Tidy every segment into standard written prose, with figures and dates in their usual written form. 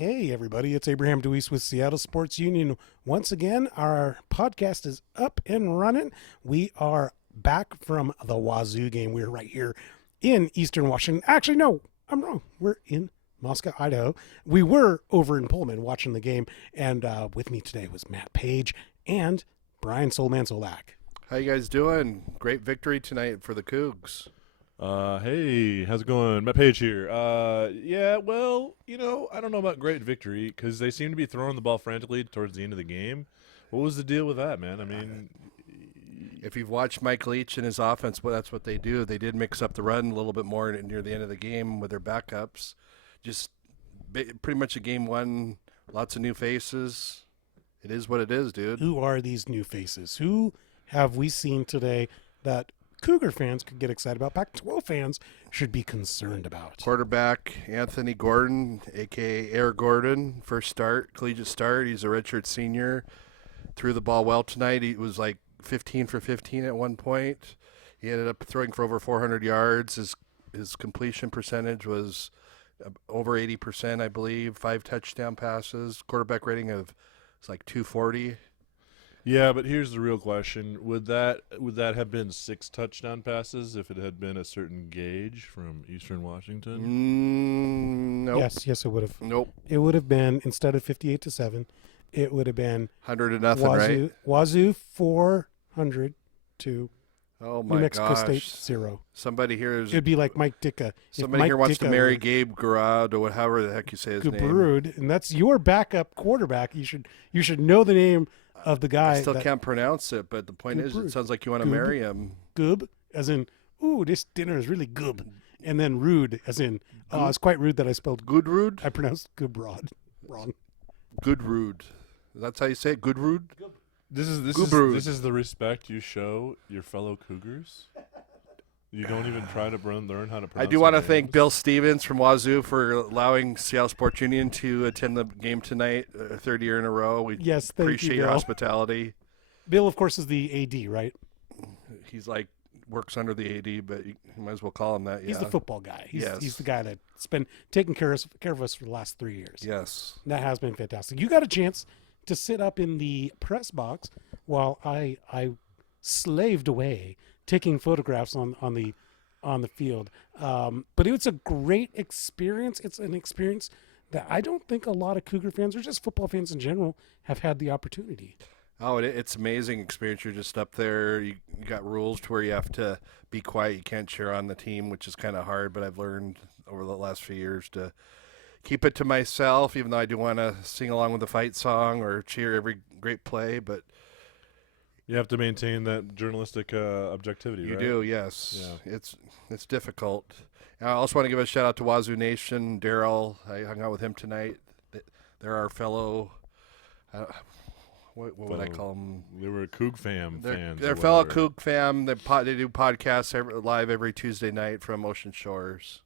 Hey, everybody, it's Abraham Deweese with Seattle Sports Union. Once again, our podcast is up and running. We are back from the Wazoo game. We're right here in Eastern Washington. Actually, no, I'm wrong. We're in Moscow, Idaho. We were over in Pullman watching the game, and with me today was Matt Paige and Brian Soulman. How you guys doing? Great victory tonight for the Cougs. Hey, how's it going? Matt Paige here. Yeah, well, I don't know about great victory because they seem to be throwing the ball frantically towards the end of the game. What was the deal with that, man? I mean, if you've watched Mike Leach and his offense, well, that's what they do. They did mix up the run a little bit more near the end of the game with their backups. Just pretty much a game one, lots of new faces. It is what it is, dude. Who are these new faces? Who have we seen today that Cougar fans could get excited about? Pac-12 fans should be concerned about. Quarterback Anthony Gordon, a.k.a. Air Gordon, first collegiate start. He's a redshirt senior. Threw the ball well tonight. He was like 15 for 15 at one point. He ended up throwing for over 400 yards. His completion percentage was over 80%, I believe. 5 touchdown passes. Quarterback rating of like 240. Yeah, but here's the real question: Would that have been 6 touchdown passes if it had been a certain gauge from Eastern Washington? Nope. Yes, it would have. Nope. It would have been, instead of 58-7, it would have been 100-0, Wazoo, right? Wazoo 400 to Oh my New Mexico gosh. State 0. Somebody here is. It'd be like Mike Ditka. Somebody here wants to marry Gabe Garad or however the heck you say his name. Gabrud, and that's your backup quarterback. You should know the name of the guy. I still can't pronounce it, but the point is, it sounds like you want to marry him. Goob, as in, ooh, this dinner is really goob. And then rude, as in, it's quite rude that I spelled Goodrude? I pronounced Goobrod wrong. Goodrude. That's how you say it? Goodrude? This is the respect you show your fellow Cougars. You don't even try to learn how to pronounce. I do want to thank Bill Stevens from Wazoo for allowing Seattle Sports Union to attend the game tonight, third year in a row. We appreciate your hospitality. Bill, of course, is the AD, right? He's like works under the AD, but you might as well call him that. Yeah. He's the football guy. Yes. He's the guy that's been taking care of us for the last 3 years. Yes. That has been fantastic. You got a chance to sit up in the press box while I slaved away taking photographs on the field. But it was a great experience. It's an experience that I don't think a lot of Cougar fans or just football fans in general have had the opportunity. Oh, it's amazing experience. You're just up there. You got rules to where you have to be quiet. You can't cheer on the team, which is kind of hard, but I've learned over the last few years to keep it to myself, even though I do want to sing along with the fight song or cheer every great play, but you have to maintain that journalistic objectivity, you right? do, yes. Yeah. It's difficult. And I also want to give a shout-out to Wazoo Nation. Daryl, I hung out with him tonight. They're our fellow what would I call them? They were Coug fans. They're fellow Coug fam. They do podcasts live every Tuesday night from Ocean Shores.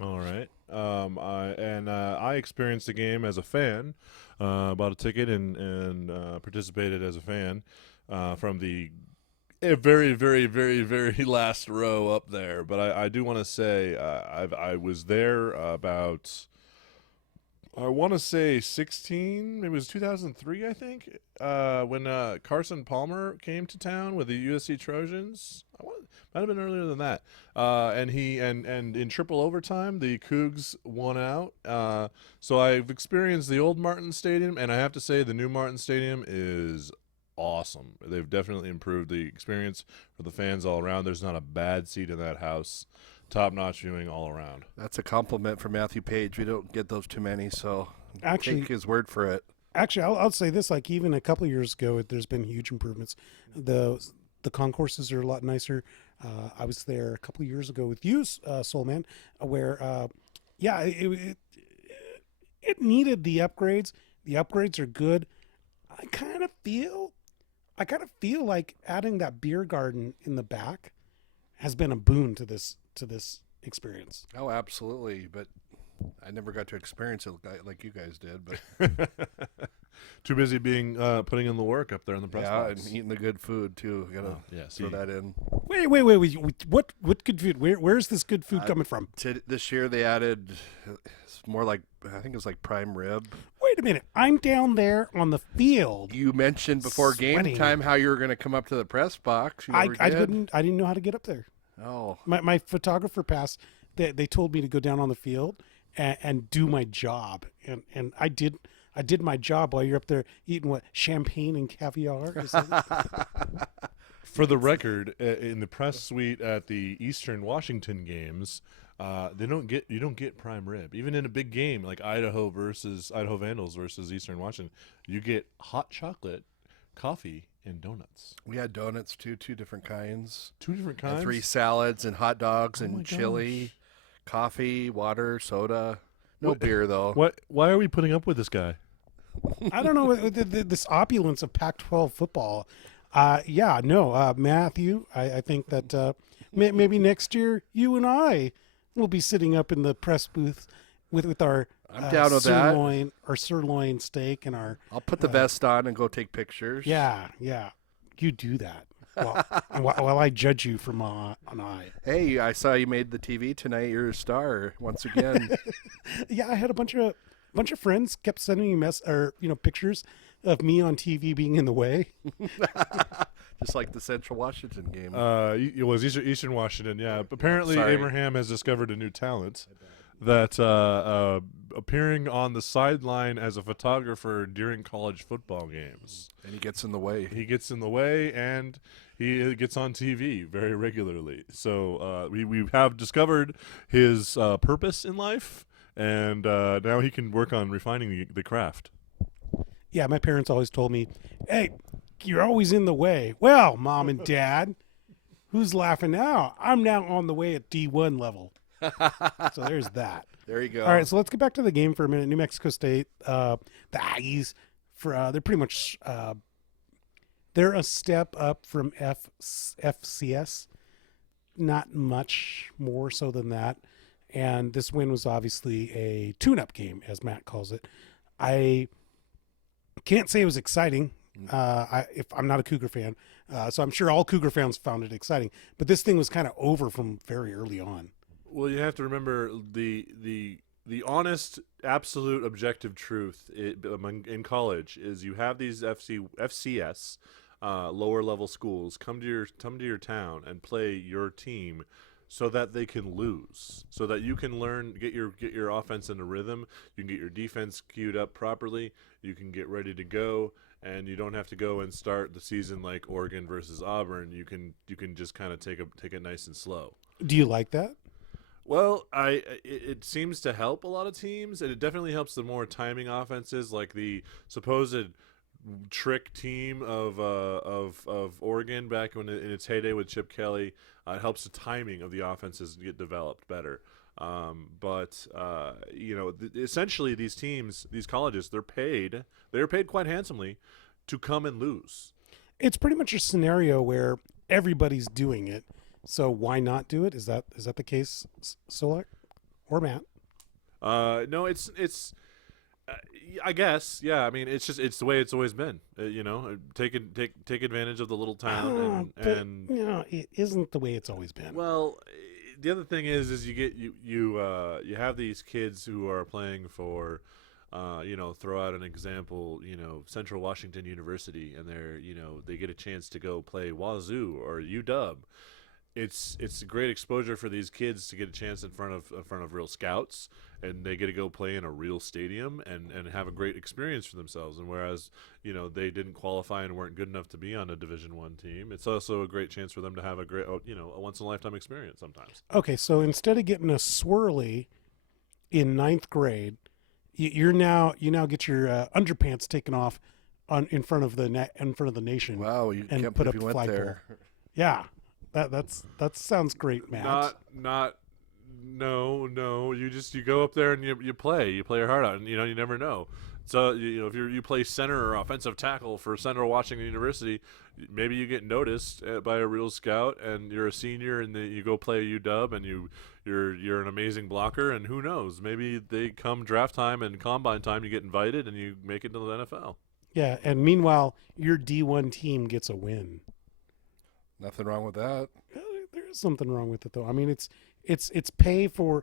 All right. I experienced the game as a fan, bought a ticket and participated as a fan from the very, very, very, very last row up there. But I do want to say I was there about, I want to say 16, it was 2003, I think, when Carson Palmer came to town with the USC Trojans. Might have been earlier than that. And in triple overtime, the Cougs won out. So I've experienced the old Martin Stadium, and I have to say the new Martin Stadium is awesome. They've definitely improved the experience for the fans all around. There's not a bad seat in that house. Top-notch viewing all around. That's a compliment from Matthew Paige. We don't get those too many, so take his word for it. Actually, I'll say this, like even a couple of years ago, there's been huge improvements. The concourses are a lot nicer. I was there a couple of years ago with you, Soulman, where, it needed the upgrades. The upgrades are good. I kind of feel like adding that beer garden in the back has been a boon to this experience. Oh, absolutely. But I never got to experience it like you guys did. But too busy being putting in the work up there in the press box. And eating the good food too. Gotta throw that in. Wait. What good food? Where's this good food coming from? This year they added, as more like, I think it was like prime rib. Wait a minute. I'm down there on the field. You mentioned before Sweating. game time how you were going to come up to the press box. You never I did. didn't know how to get up there. Oh, My photographer pass, they told me to go down on the field and do my job. And I did my job while you're up there eating what, champagne and caviar? Is that- For the record, in the press suite at the Eastern Washington games, you don't get prime rib. Even in a big game like Idaho Vandals versus Eastern Washington, you get hot chocolate, coffee, and donuts. we had donuts too, 2 different kinds. 2 different And kinds. 3 salads and hot dogs Oh my and chili, coffee, water, soda. No What- beer though. What? Why are we putting up with this guy? I don't know, this opulence of Pac-12 football. Matthew, I think that maybe next year you and I will be sitting up in the press booth with our I'm down with that. our sirloin steak and our I'll put the vest on and go take pictures. yeah. You do that while I judge you from an eye. Hey, I saw you made the TV tonight. You're a star once again. Yeah, I had a bunch of friends kept sending me pictures of me on TV being in the way. Just like the Central Washington game. It was Eastern Washington. Yeah. Apparently, Sorry. Abraham has discovered a new talent that appearing on the sideline as a photographer during college football games. And he gets in the way. He gets in the way, and he gets on TV very regularly. So we have discovered his purpose in life, and now he can work on refining the craft. Yeah, my parents always told me, "Hey, you're always in the way." Well, Mom and Dad, who's laughing now? I'm now on the way at D1 level. So there's that. There you go. All right, so let's get back to the game for a minute. New Mexico State, the Aggies, they're pretty much they're a step up from FCS, not much more so than that. And this win was obviously a tune-up game, as Matt calls it. I can't say it was exciting. If I'm not a Cougar fan, so I'm sure all Cougar fans found it exciting. But this thing was kind of over from very early on. Well, you have to remember the honest, absolute, objective truth in college is you have these FCS lower level schools come to your town and play your team, so that they can lose, so that you can learn, get your offense in a rhythm, you can get your defense queued up properly, you can get ready to go, and you don't have to go and start the season like Oregon versus Auburn. You can just kind of take it nice and slow. Do you like that? Well, it seems to help a lot of teams, and it definitely helps the more timing offenses, like the supposed trick team of Oregon back when in its heyday with Chip Kelly. It helps the timing of the offenses get developed better. Essentially these teams, these colleges, they're paid quite handsomely to come and lose. It's pretty much a scenario where everybody's doing it, so why not do it? Is that the case, Solar or Matt? No, it's I guess, yeah. I mean, it's the way it's always been. Take advantage of the little town, and it isn't the way it's always been. well, the other thing is you have these kids who are playing for, throw out an example, Central Washington University, and they get a chance to go play Wazoo or UW. It's a great exposure for these kids to get a chance in front of real scouts, and they get to go play in a real stadium and have a great experience for themselves. And whereas they didn't qualify and weren't good enough to be on a Division I team, it's also a great chance for them to have a great a once in a lifetime experience sometimes. Okay, so instead of getting a swirly in 9th grade, you now get your underpants taken off in front of the nation. Wow, you and can't put believe up you went flagpole. there. Yeah, that sounds great, Matt. No. You go up there and you play your heart out, and you never know. So if you play center or offensive tackle for Central Washington University, maybe you get noticed by a real scout, and you're a senior, and you go play UW, and you're an amazing blocker, and who knows, maybe they come draft time and combine time, you get invited and you make it to the NFL. Yeah, and meanwhile, your D1 team gets a win. Nothing wrong with that. There is something wrong with it, though. I mean, it's pay for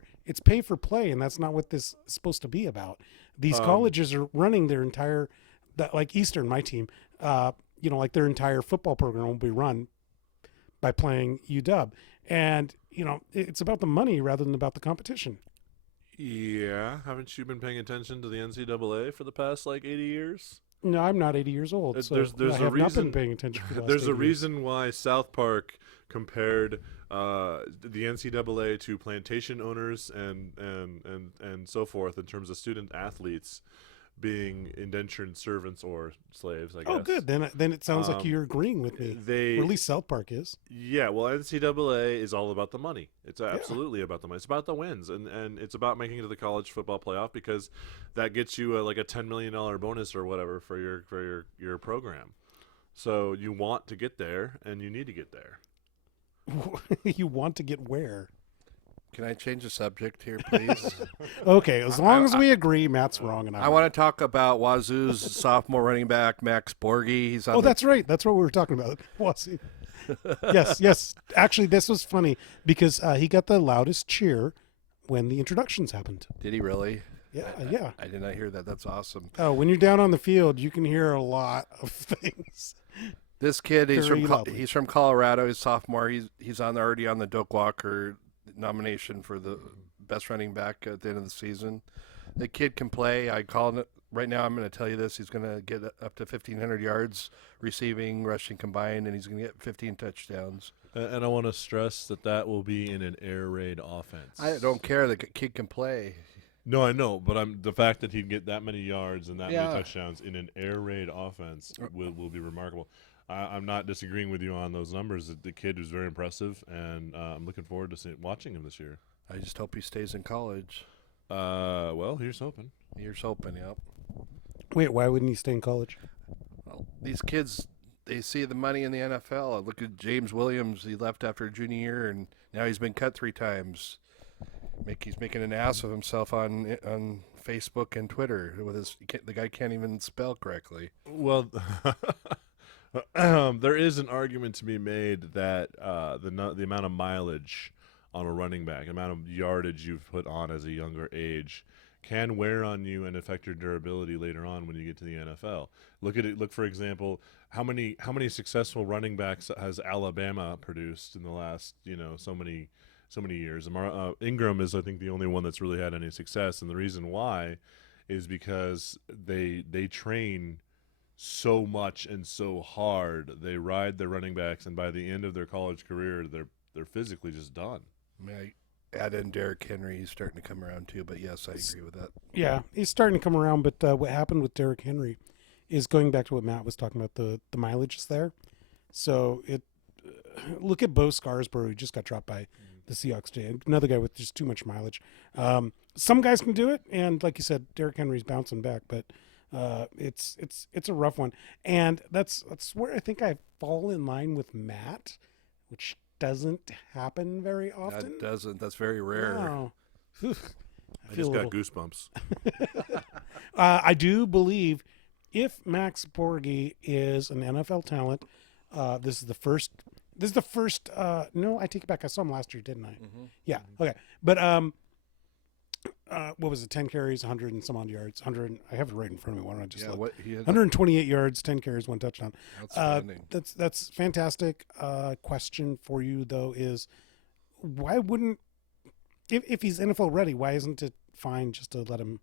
play, and that's not what this is supposed to be about. These colleges are running their entire, like Eastern, my team, like their entire football program will be run by playing UW, and it's about the money rather than about the competition. Yeah, haven't you been paying attention to the NCAA for the past 80 years? No, I'm not 80 years old, so there's I a have not been reason. paying attention for the last There's 80 a years. reason why South Park compared the NCAA to plantation owners and so forth in terms of student athletes being indentured servants or slaves, I guess. Oh, good. Then it sounds like you're agreeing with me. Or at least South Park is. Yeah, well, NCAA is all about the money. It's absolutely about the money. It's about the wins, and it's about making it to the college football playoff because that gets you a $10 million bonus or whatever for your program. So you want to get there, and you need to get there. You want to get where? Can I change the subject here, please? Okay, as long as we agree, Matt's wrong, and I want to talk about Wazoo's sophomore running back, Max Borghi. He's on that's right. That's what we were talking about. Wazoo. Yes. Actually, this was funny because he got the loudest cheer when the introductions happened. Did he really? Yeah. I did not hear that. That's awesome. Oh, when you're down on the field, you can hear a lot of things. This kid, he's Very loudly. he's from Colorado. He's sophomore. He's already on the Doak Walker nomination for the best running back at the end of the season. The kid can play. I call it right now. I'm going to tell you this. He's going to get up to 1,500 yards receiving, rushing combined, and he's going to get 15 touchdowns. And I want to stress that will be in an air raid offense. I don't care. The kid can play. No, I know, but the fact that he'd get that many yards and that Yeah. many touchdowns in an air raid offense will be remarkable. I'm not disagreeing with you on those numbers. The kid was very impressive, and I'm looking forward to watching him this year. I just hope he stays in college. Well, here's hoping. Here's hoping, yep. Wait, why wouldn't he stay in college? Well, these kids, they see the money in the NFL. Look at James Williams. He left after junior year, and now he's been cut 3 times. He's making an ass of himself on Facebook and Twitter. The guy can't even spell correctly. Well, there is an argument to be made that the amount of mileage on a running back, the amount of yardage you've put on as a younger age, can wear on you and affect your durability later on when you get to the NFL. Look at it. Look, for example, how many successful running backs has Alabama produced in the last so many years? Ingram is, I think, the only one that's really had any success, and the reason why is because they train so much and so hard. They ride their running backs, and by the end of their college career, they're physically just done. I add in Derrick Henry. He's starting to come around too, but yes, I agree with that. Yeah, he's starting to come around, but what happened with Derrick Henry is going back to what Matt was talking about, the mileage is there. So look at Bo Scarsborough, who just got dropped by the Seahawks today. Another guy with just too much mileage. Some guys can do it, and like you said, Derrick Henry's bouncing back, but it's a rough one. And that's where I think I fall in line with Matt, which doesn't happen very often. That doesn't. That's very rare. No. I just got goosebumps. I do believe if Max Borghi is an NFL talent, this is the first. No, I take it back. I saw him last year, didn't I? Mm-hmm. Yeah. Okay. But what was it? 10 carries, 100 and some odd yards. 100. I have it right in front of me. Why don't I just look? 128 yards, 10 carries, 1 touchdown. Outstanding. That's fantastic. Question for you though is, why wouldn't, if he's NFL ready, why isn't it fine just to let him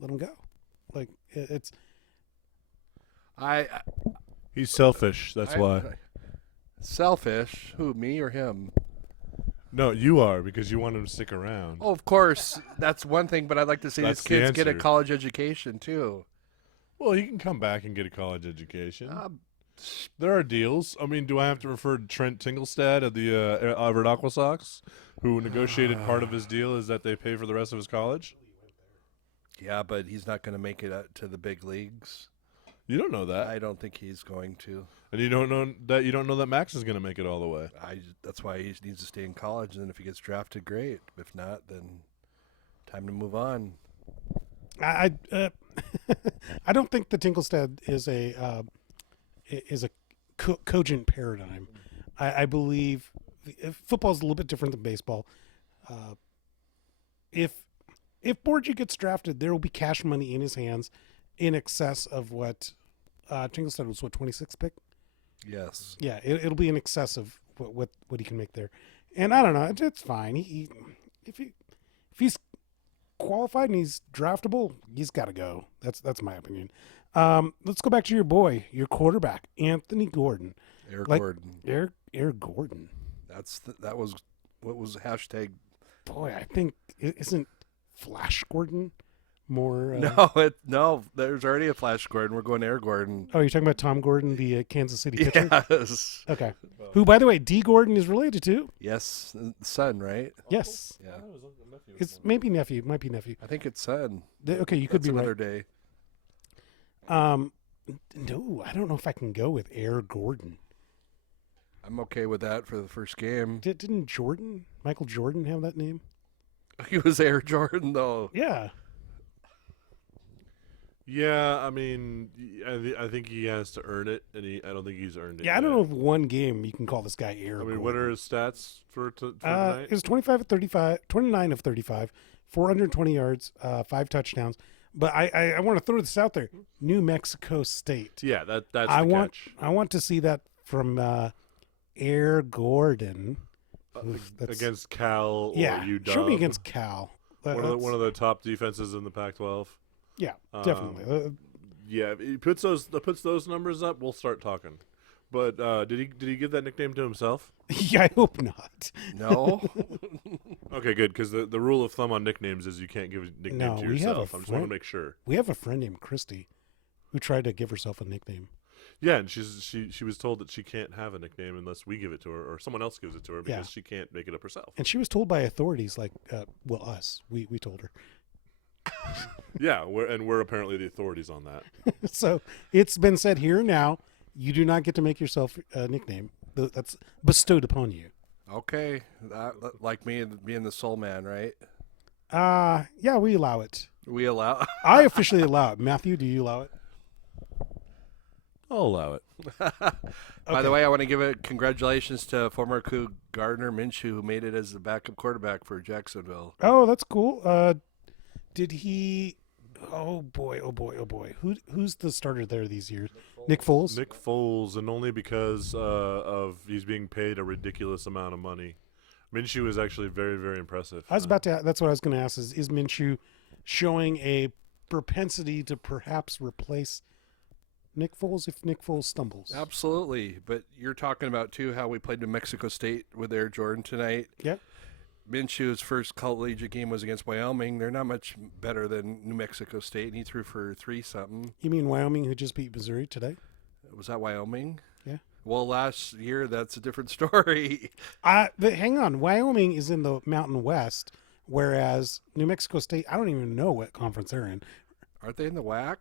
go? Like it's. He's selfish. That's why. Selfish? Who, me or him? No, you are, because you want him to stick around. Oh, of course. That's one thing, but I'd like to see That's these kids the get a answer. college education, too. Well, he can come back and get a college education. There are deals. I mean, do I have to refer to Trent Tinglestad of the Everett AquaSox, who negotiated part of his deal is that they pay for the rest of his college? Yeah, but he's not going to make it out to the big leagues. You don't know that. I don't think he's going to. And you don't know that Max is going to make it all the way. That's why he needs to stay in college, and then if he gets drafted, great. If not, then time to move on. I don't think the Tinklestad is a cogent paradigm. I believe football is a little bit different than baseball. If Borghi gets drafted, there will be cash money in his hands in excess of what Tinglestad was, 26th pick? Yes. Yeah, it'll be in excess of what he can make there. And I don't know, it's fine. If he's qualified and he's draftable, he's got to go. That's my opinion. Let's go back to your boy, your quarterback, Anthony Gordon. Gordon. Air Gordon. That was what was hashtag. Boy, I think isn't Flash Gordon more? No. There's already a Flash Gordon. We're going Air Gordon. Oh, you're talking about Tom Gordon, the Kansas City pitcher? Yes. Okay. Who, by the way, D. Gordon is related to? Yes, son, right? Yes. Yeah. It's maybe nephew. Might be nephew. I think it's son. Okay, you could That's be another right. day. No, I don't know if I can go with Air Gordon. I'm okay with that for the first game. Didn't Michael Jordan have that name? He was Air Jordan, though. Yeah. Yeah, I mean, I think he has to earn it, and I don't think he's earned it. Yeah, I yet. don't know if one game you can call this guy Air I mean, Gordon. what are his stats for tonight? It was 29 of 35, 420 yards, 5 touchdowns. But I want to throw this out there. New Mexico State. Yeah, that's I the want catch. I want to see that from Air Gordon Against Cal or yeah, UW. show me against Cal. One of the top defenses in the Pac-12. Yeah, definitely. Yeah, if he puts those numbers up, we'll start talking. But did he give that nickname to himself? Yeah, I hope not. No. Okay, good, because the rule of thumb on nicknames is you can't give a nickname No, to we have a yourself. I just want to friend- make sure. We have a friend named Christy who tried to give herself a nickname. Yeah, and she was told that she can't have a nickname unless we give it to her or someone else gives it to her because Yeah. she can't make it up herself. And she was told by authorities, like, us. We told her. Yeah, we're apparently the authorities on that. So it's been said here and now, you do not get to make yourself a nickname. That's bestowed upon you. Okay. Like me being the soul man, right? Yeah, we allow it. We allow. I officially allow it. Matthew, do you allow it? I'll allow it. By the way, I want to give a congratulations to former Cougar Gardner Minshew, who made it as the backup quarterback for Jacksonville. Oh, that's cool. Did he? Oh boy! Who's the starter there these years? Nick Foles. Nick Foles, and only because of he's being paid a ridiculous amount of money. Minshew is actually very, very impressive. I was about to. That's what I was going to ask. Is Minshew showing a propensity to perhaps replace Nick Foles if Nick Foles stumbles? Absolutely. But you're talking about, too, how we played New Mexico State with Air Jordan tonight. Yep. Minshew's first collegiate game was against Wyoming. They're not much better than New Mexico State, and he threw for 3-something. You mean Wyoming, who just beat Missouri today? Was that Wyoming? Yeah. Well, last year, that's a different story. But hang on. Wyoming is in the Mountain West, whereas New Mexico State, I don't even know what conference they're in. Aren't they in the WAC?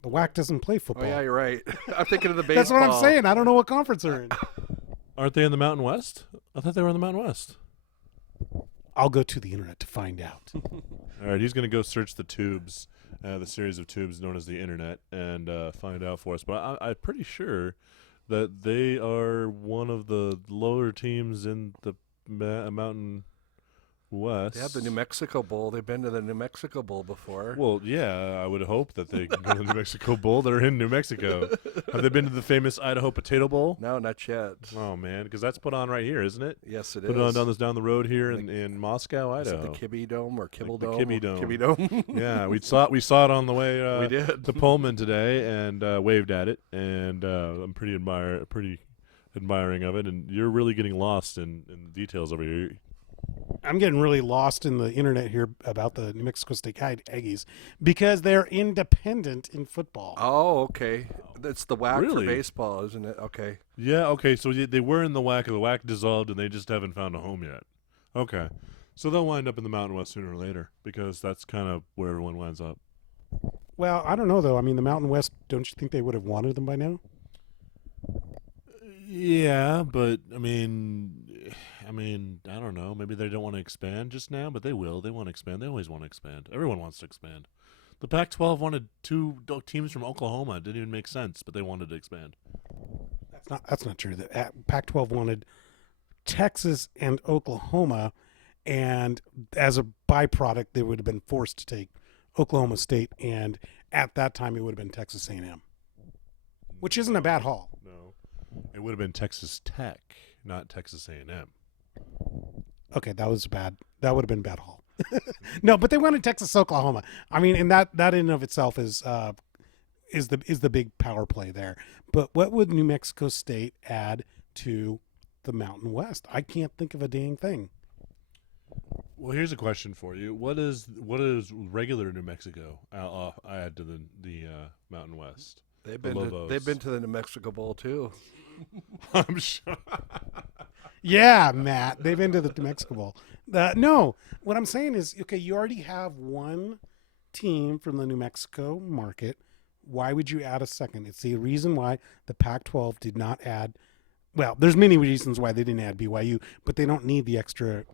The WAC doesn't play football. Oh, yeah, you're right. I'm thinking of the baseball. That's what I'm saying. I don't know what conference they're in. Aren't they in the Mountain West? I thought they were in the Mountain West. I'll go to the internet to find out. All right, he's going to go search the tubes, the series of tubes known as the internet, and find out for us. But I'm pretty sure that they are one of the lower teams in the Mountain West. They have the New Mexico Bowl. They've been to the New Mexico Bowl before. Well, yeah, I would hope that they can go to the New Mexico Bowl. They're in New Mexico. Have they been to the famous Idaho Potato Bowl? No, not yet. Oh, man, because that's put on right here, isn't it? Yes, it Put is. on down the road here in Moscow, Is it Idaho. the Kibbe Dome or Kibble the Dome? Kibbe Dome. Kibbe Dome. Yeah, we saw it on the way We did. to Pullman today and waved at it, and I'm pretty admiring of it. And you're really getting lost in the details over here. I'm getting really lost in the internet here about the New Mexico State Aggies because they're independent in football. Oh, okay. That's the WAC Really? for baseball, isn't it? Okay. Yeah, okay, so they were in the WAC, and the WAC dissolved, and they just haven't found a home yet. Okay, so they'll wind up in the Mountain West sooner or later because that's kind of where everyone winds up. Well, I don't know, though. I mean, the Mountain West, don't you think they would have wanted them by now? Yeah, but I mean, I don't know. Maybe they don't want to expand just now, but they will. They want to expand. They always want to expand. Everyone wants to expand. The Pac-12 wanted 2 teams from Oklahoma. It didn't even make sense, but they wanted to expand. That's not true. The Pac-12 wanted Texas and Oklahoma, And as a byproduct, they would have been forced to take Oklahoma State, and at that time, it would have been Texas A&M, which isn't a bad haul. No, it would have been Texas Tech, not Texas A&M. Okay, that was bad. That would have been bad haul. No, but they went to Texas, Oklahoma. I mean, and that in and of itself is the big power play there. But what would New Mexico State add to the Mountain West? I can't think of a dang thing. Well, here's a question for you: What is regular New Mexico add to the Mountain West? They've been to the New Mexico Bowl too. I'm sure. Yeah, Matt, they've been to the New Mexico Bowl. No, what I'm saying is, okay, you already have one team from the New Mexico market. Why would you add a second? It's the reason why the Pac-12 did not add. Well, there's many reasons why they didn't add BYU, but they don't need the extra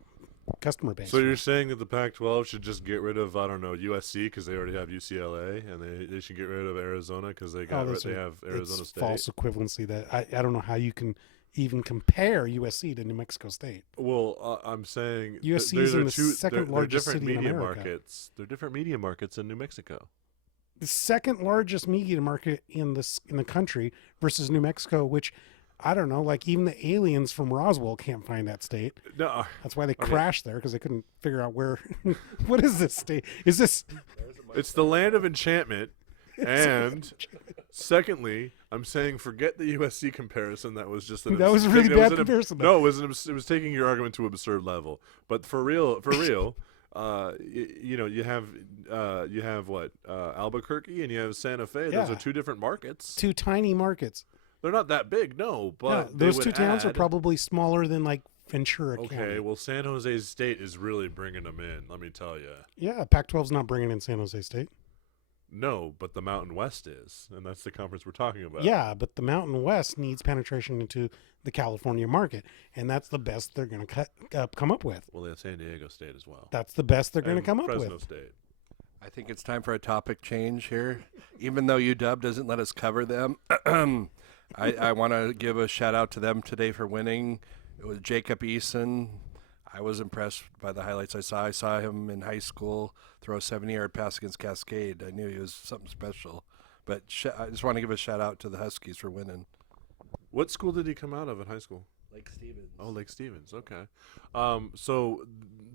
customer base. So you're saying that the Pac-12 should just get rid of, I don't know, USC because they already have UCLA, and they should get rid of Arizona because they have Arizona State. False equivalency. That I don't know how you can even compare USC to New Mexico State. Well, I'm saying USC is in the second largest different city in media America. markets. They're different media markets in New Mexico. The second largest media market in the country versus New Mexico, which I don't know, like even the aliens from Roswell can't find that state. No, That's why they crashed there, because they couldn't figure out where. What is this state? Is this? it's the land of enchantment. And secondly, I'm saying forget the USC comparison. That was just That was a really bad comparison, though. No, it was taking your argument to an absurd level. But for real, you have what Albuquerque and you have Santa Fe. Yeah. Those are two different markets. Two tiny markets. They're not that big, no. But Those they two would towns are add- probably smaller than like Ventura Okay, County. well, San Jose State is really bringing them in. Let me tell you. Yeah, Pac-12's not bringing in San Jose State. No, but the Mountain West is, and that's the conference we're talking about. Yeah, but the Mountain West needs penetration into the California market, and that's the best they're going to come up with. Well, they have San Diego State as well. That's the best they're going to And come up Fresno with. State. I think it's time for a topic change here. Even though UW doesn't let us cover them, I want to give a shout out to them today for winning. It was Jacob Eason. I was impressed by the highlights I saw. I saw him in high school throw a 70-yard pass against Cascade. I knew he was something special. But I just want to give a shout out to the Huskies for winning. What school did he come out of in high school? Lake Stevens. Oh, Lake Stevens. Okay. So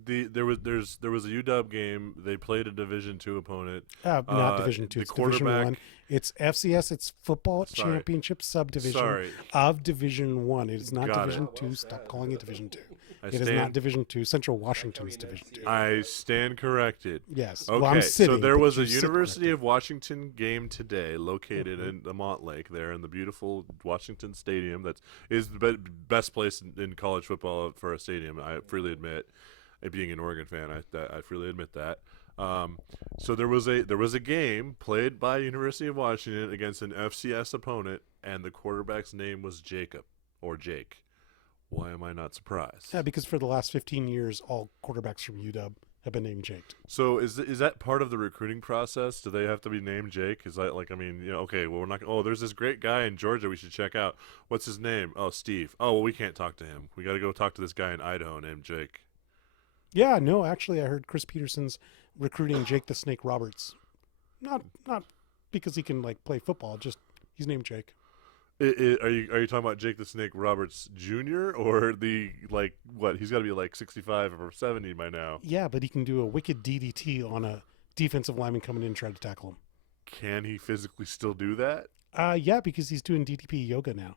there was a UW game. They played a Division II opponent. Not Division II, the it's Division quarterback- One. It's FCS. It's Football Sorry. Championship Subdivision Sorry. of Division One. It is not Got Division it. Two. Stop calling it Division Two. I It is stand- not Division Two. Central Washington's Division Two. I stand corrected. Yes. Okay, Well, I'm sitting, so there but was a you sit University corrected. of Washington game today located in the Montlake there in the beautiful Washington Stadium. That is the best place in college football for a stadium. I freely admit, being an Oregon fan, I freely admit that. So there was a game played by University of Washington against an FCS opponent, and the quarterback's name was Jacob or Jake. Why am I not surprised? Yeah, because for the last 15 years, all quarterbacks from UW have been named Jake. So is that part of the recruiting process? Do they have to be named Jake? Is that like, I mean, okay, well, we're not. Oh, there's this great guy in Georgia we should check out. What's his name? Oh, Steve. Oh, well, we can't talk to him. We got to go talk to this guy in Idaho named Jake. Yeah, no, actually, I heard Chris Peterson's recruiting Jake the Snake Roberts. Not because he can like play football. Just he's named Jake. Are you talking about Jake the Snake Roberts Jr. or the like what? He's got to be like 65 or 70 by now. Yeah, but he can do a wicked DDT on a defensive lineman coming in and try to tackle him. Can he physically still do that? Yeah, because he's doing DDP yoga now,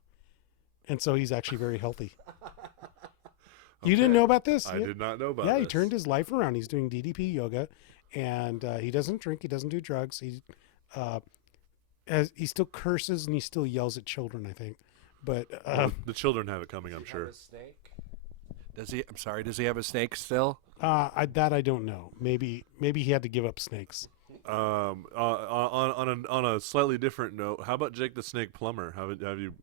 and so he's actually very healthy. You didn't know about this? I did not know about Yeah, this. he turned his life around. He's doing DDP yoga, and he doesn't drink. He doesn't do drugs. He still curses and he still yells at children, I think. But Well, the children have it coming, I'm sure. Does he? I'm sorry. Does he have a snake still? I don't know. Maybe he had to give up snakes. On a slightly different note, how about Jake the Snake Plumber?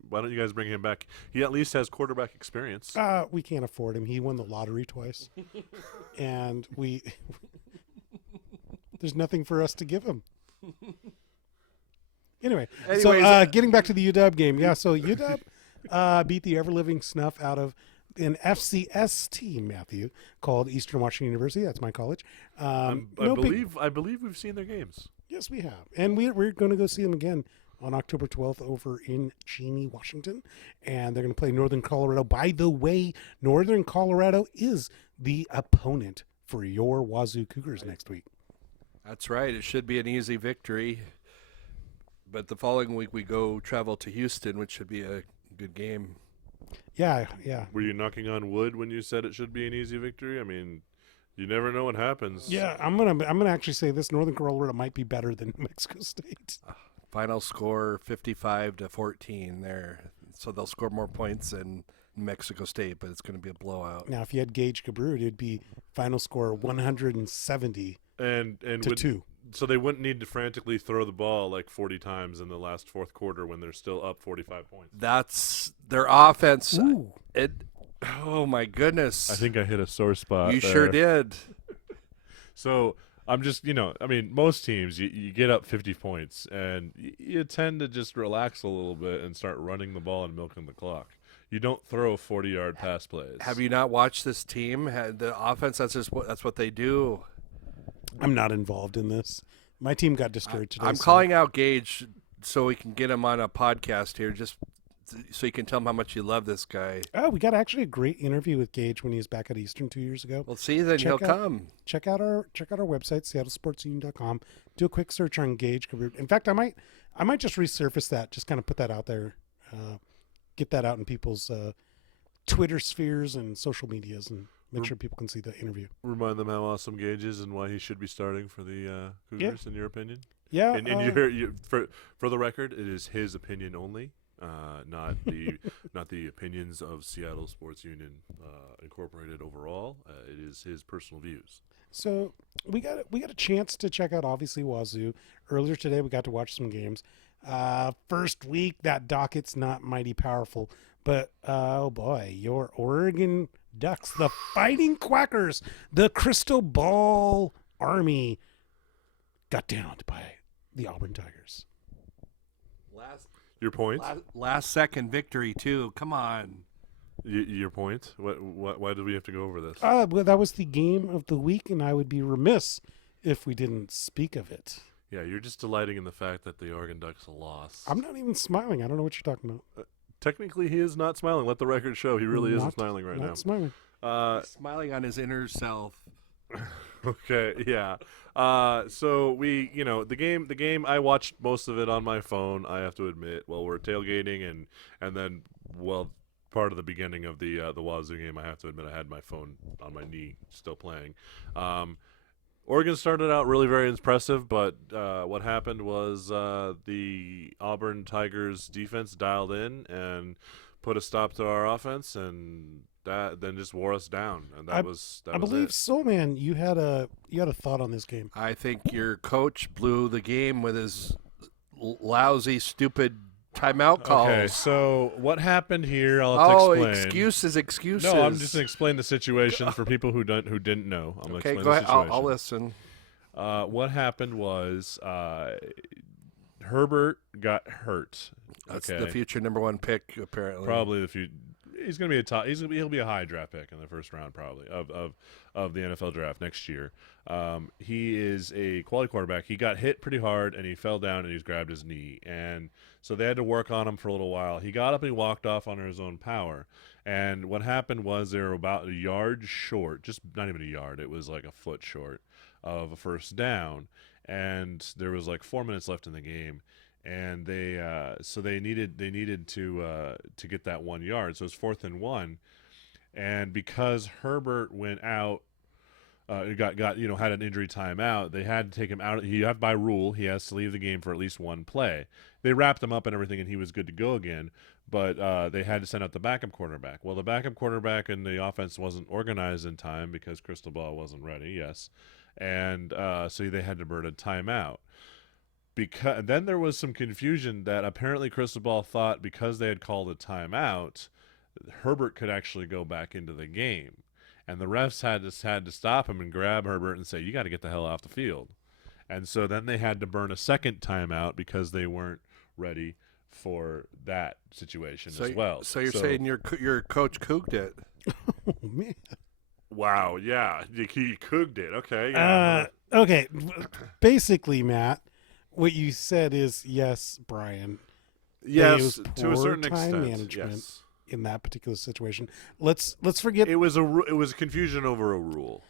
Why don't you guys bring him back? He at least has quarterback experience. We can't afford him. He won the lottery twice, and there's nothing for us to give him. Anyway, so Anyways, getting back to the UW game, yeah. So UW beat the ever living snuff out of an FCS team, Matthew, called Eastern Washington University. That's my college. I believe we've seen their games. Yes, we have. And we're going to go see them again on October 12th over in Cheney, Washington. And they're going to play Northern Colorado. By the way, Northern Colorado is the opponent for your Wazoo Cougars next week. That's right. It should be an easy victory. But the following week we go travel to Houston, which should be a good game. Yeah. Were you knocking on wood when you said it should be an easy victory? I mean, you never know what happens. Yeah, I'm gonna actually say this: Northern Colorado might be better than New Mexico State. Final score 55-14 there. So they'll score more points than New Mexico State, but it's going to be a blowout. Now, if you had Gage Gabrut, it'd be final score 170 and to 2. So they wouldn't need to frantically throw the ball like 40 times in the last fourth quarter when they're still up 45 points. That's their offense. Ooh. Oh, my goodness. I think I hit a sore spot. You there. sure did. So I'm just, most teams, you get up 50 points, and you tend to just relax a little bit and start running the ball and milking the clock. You don't throw 40-yard pass plays. Have you not watched this team? The offense, that's what they do. I'm not involved in this. My team got destroyed today. I'm calling out Gage so we can get him on a podcast here, just so you can tell him how much you love this guy. Oh, we got actually a great interview with Gage when he was back at Eastern 2 years ago. Well, see, then he'll come. Check out our website, seattlesportsunion.com. Do a quick search on Gage Gabrut. In fact, I might just resurface that, just kind of put that out there, get that out in people's Twitter spheres and social medias, and make sure people can see the interview. Remind them how awesome Gage is and why he should be starting for the Cougars, in your opinion. Yeah, and for the record, it is his opinion only. Not the opinions of Seattle Sports Union Incorporated overall. It is his personal views. So we got a chance to check out obviously Wazoo. Earlier today we got to watch some games. First week that docket's not mighty powerful, but oh boy, your Oregon Ducks, the Fighting Quackers, the Crystal Ball Army, got downed by the Auburn Tigers. Your point? Last second victory too. Come on. Your point? Why do we have to go over this? Well, that was the game of the week, and I would be remiss if we didn't speak of it. Yeah, you're just delighting in the fact that the Oregon Ducks lost. I'm not even smiling. I don't know what you're talking about. Technically, he is not smiling. Let the record show he really isn't smiling right now. Not smiling. Smiling on his inner self. Okay, yeah. So we, the game. I watched most of it on my phone. I have to admit. Well, we're tailgating, and then part of the beginning of the Wazoo game, I have to admit, I had my phone on my knee, still playing. Oregon started out really very impressive, but what happened was the Auburn Tigers defense dialed in and put a stop to our offense, and that then just wore us down. And I believe Soulman, you had a thought on this game. I think your coach blew the game with his lousy, stupid timeout calls. Okay, so what happened here? I'll have to explain. Excuses. No, I'm just going to explain the situation for people who didn't know. I'm going to explain go the ahead. situation. I'll listen. What happened was Herbert got hurt. That's the future number 1 pick, apparently. Probably the future. He's going to be a top. He'll be a high draft pick in the first round, probably of the NFL draft next year. He is a quality quarterback. He got hit pretty hard, and he fell down, and he's grabbed his knee, and so they had to work on him for a little while. He got up and he walked off on his own power. And what happened was they were about a yard short, just not even a yard. It was like a foot short of a first down, and there was like 4 minutes left in the game. And they needed to get that 1 yard. So it's 4th and 1, and because Herbert went out, had an injury timeout, they had to take him out. By rule, he has to leave the game for at least 1 play. They wrapped him up and everything, and he was good to go again. But they had to send out the backup quarterback. Well, the backup quarterback in the offense wasn't organized in time because Crystal Ball wasn't ready. Yes, and so they had to burn a timeout. Then there was some confusion that apparently Crystal Ball thought because they had called a timeout, Herbert could actually go back into the game, and the refs had to stop him and grab Herbert and say, "You got to get the hell off the field." And so then they had to burn a second timeout because they weren't ready for that situation as well. So you're saying your coach cooked it? Oh man. Wow, yeah, he cooked it. Okay, yeah. Okay. Basically, Matt, what you said is yes, Brian. It was Yes, to a poor certain time extent. management Yes. in that particular situation. Let's forget It was a confusion over a rule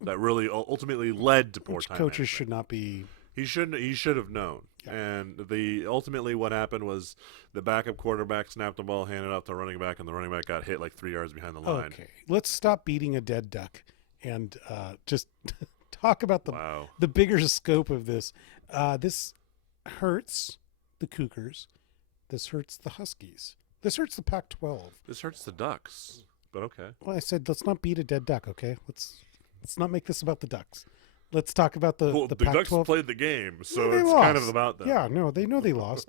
that really ultimately led to poor which time coaches management. should not be. He should have known. Yeah. And ultimately what happened was the backup quarterback snapped the ball, handed off to the running back, and the running back got hit like 3 yards behind the line. Okay, let's stop beating a dead duck and just talk about Wow. the bigger scope of this. This hurts the Cougars. This hurts the Huskies. This hurts the Pac-12. This hurts the Ducks, but okay. Well, I said let's not beat a dead duck. Okay, let's not make this about the Ducks. Let's talk about the The Pac-12. Ducks played the game, so Yeah, they it's lost. kind of about them. Yeah, no, they know they lost.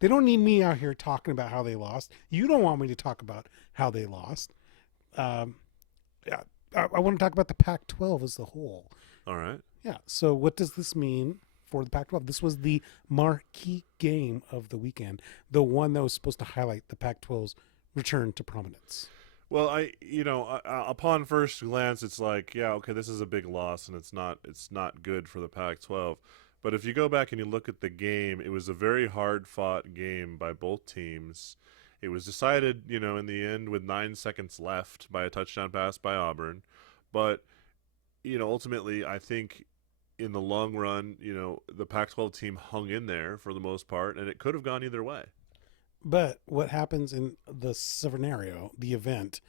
They don't need me out here talking about how they lost. You don't want me to talk about how they lost. Yeah, I want to talk about the Pac-12 as the whole. All right. Yeah. So what does this mean for the Pac-12? This was the marquee game of the weekend, the one that was supposed to highlight the Pac-12's return to prominence. Well, upon first glance, it's like, yeah, okay, this is a big loss, and it's not good for the Pac-12. But if you go back and you look at the game, it was a very hard-fought game by both teams. It was decided, in the end with 9 seconds left by a touchdown pass by Auburn. But, ultimately, I think in the long run, the Pac-12 team hung in there for the most part, and it could have gone either way. But what happens in the scenario, the event,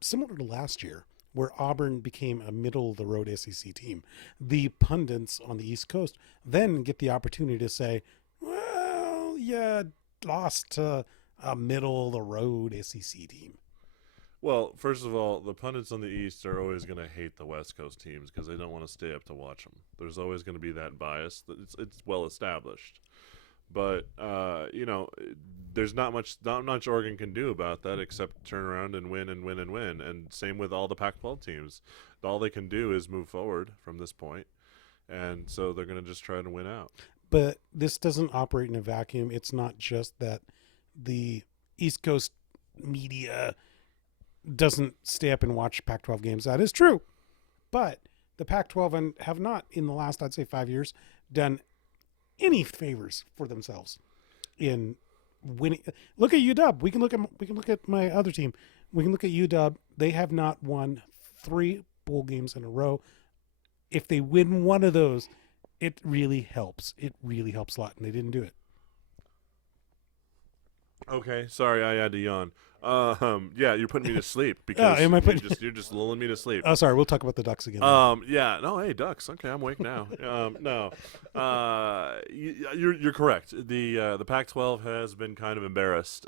similar to last year, where Auburn became a middle-of-the-road SEC team, the pundits on the East Coast then get the opportunity to say, well, yeah, lost to a middle-of-the-road SEC team. Well, first of all, the pundits on the East are always going to hate the West Coast teams because they don't want to stay up to watch them. There's always going to be that bias. It's well established. But there's not much Oregon can do about that except turn around and win and win and win. And same with all the Pac-12 teams. All they can do is move forward from this point, and so they're going to just try to win out. But this doesn't operate in a vacuum. It's not just that the East Coast media doesn't stay up and watch Pac-12 games. That is true. But the Pac-12 have not, in the last, I'd say 5 years, done any favors for themselves in winning. Look at UW. We can look at my other team. We can look at UW. They have not won 3 bowl games in a row. If they win one of those, it really helps. It really helps a lot, and they didn't do it. Okay, sorry, I had to yawn. Yeah, you're putting me to sleep because am I you're just lulling me to sleep. Oh, sorry. We'll talk about the Ducks again. Yeah, no, hey, Ducks. Okay, I'm awake now. No, you're correct. The Pac-12 has been kind of embarrassed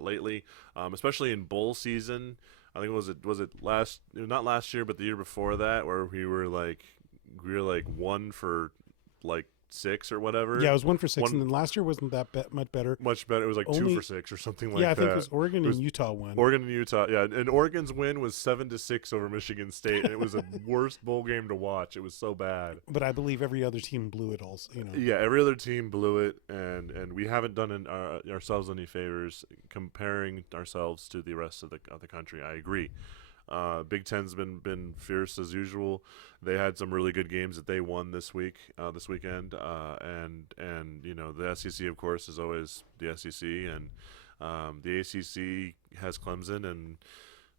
lately, especially in bowl season. I think was it not last year, but the year before that, where we were like 1 for 6 or whatever. Yeah, it was 1 for 6, and then last year wasn't that much better. Much better. It was like 2 for 6 or something like that. Yeah, I think it was Oregon and Utah won. Oregon and Utah, yeah. And Oregon's win was 7-6 over Michigan State, and it was the worst bowl game to watch. It was so bad. But I believe every other team blew it all. Yeah, every other team blew it, and we haven't done ourselves any favors comparing ourselves to the rest of the country. I agree. Big Ten's been fierce as usual. They had some really good games that they won this weekend, and the SEC of course is always the SEC, and the ACC has Clemson, and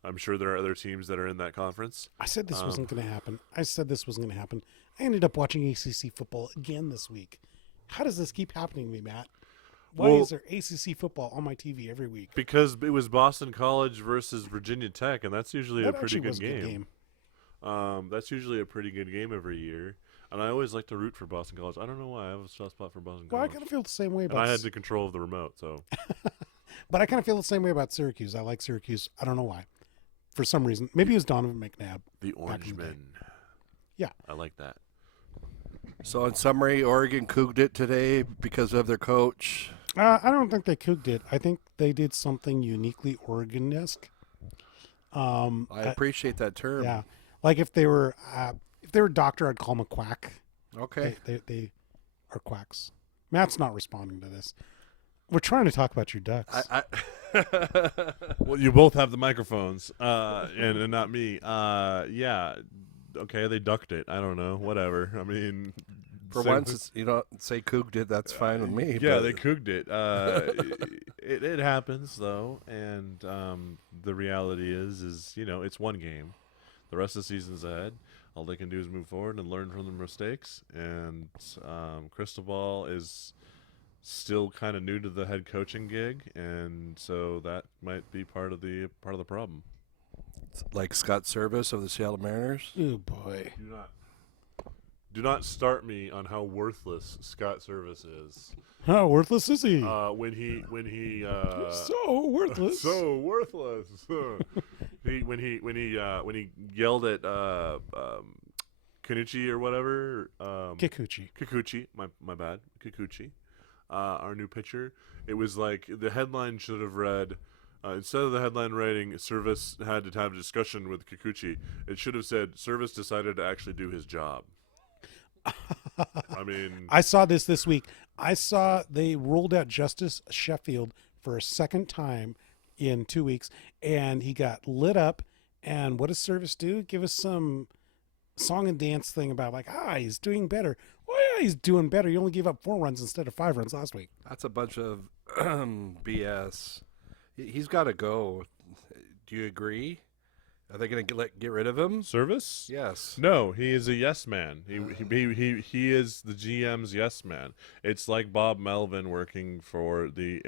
I'm sure there are other teams that are in that conference. I said this wasn't going to happen. I ended up watching ACC football again this week. How does this keep happening to me, Matt? Why is there ACC football on my TV every week? Because it was Boston College versus Virginia Tech, and that's usually a pretty good game. That's usually a pretty good game every year. And I always like to root for Boston College. I don't know why. I have a soft spot for Boston Well, College. I kind of feel the same way about And I had the control of the remote, so. But I kind of feel the same way about Syracuse. I like Syracuse. I don't know why. For some reason. Maybe it was Donovan McNabb. The Orangemen. Yeah. I like that. So in summary, Oregon couged it today because of their coach. I don't think they cooked it. I think they did something uniquely Oregon-esque. I appreciate that term. Yeah, like if they were a doctor, I'd call them a quack. Okay. They are quacks. Matt's not responding to this. We're trying to talk about your Ducks. Well, you both have the microphones, and not me. Yeah, okay, they ducked it. I don't know, whatever. I mean, For once, it's, say Coug did. That's fine with me. Yeah, but they cooked it. It happens though, and the reality is it's one game. The rest of the season's ahead. All they can do is move forward and learn from their mistakes. And Cristobal is still kind of new to the head coaching gig, and so that might be part of the problem. like Scott Servais of the Seattle Mariners. Oh boy. Do not start me on how worthless Scott Servais is. How worthless is he? When he so worthless. so worthless. when he yelled at Kikuchi or whatever. Kikuchi. My bad. Kikuchi. Our new pitcher. It was like the headline should have read. Instead of the headline writing, Servais had to have a discussion with Kikuchi, it should have said, Servais decided to actually do his job. I mean, I saw this week. I saw they rolled out Justice Sheffield for a second time in 2 weeks, and he got lit up. And what does Servais do? Give us some song and dance thing about he's doing better. Well, yeah, he's doing better. He only gave up 4 runs instead of 5 runs last week. That's a bunch of BS. He's got to go. Do you agree? Are they going to get rid of him? Servais? Yes. No, he is a yes man. He is the GM's yes man. It's like Bob Melvin working for the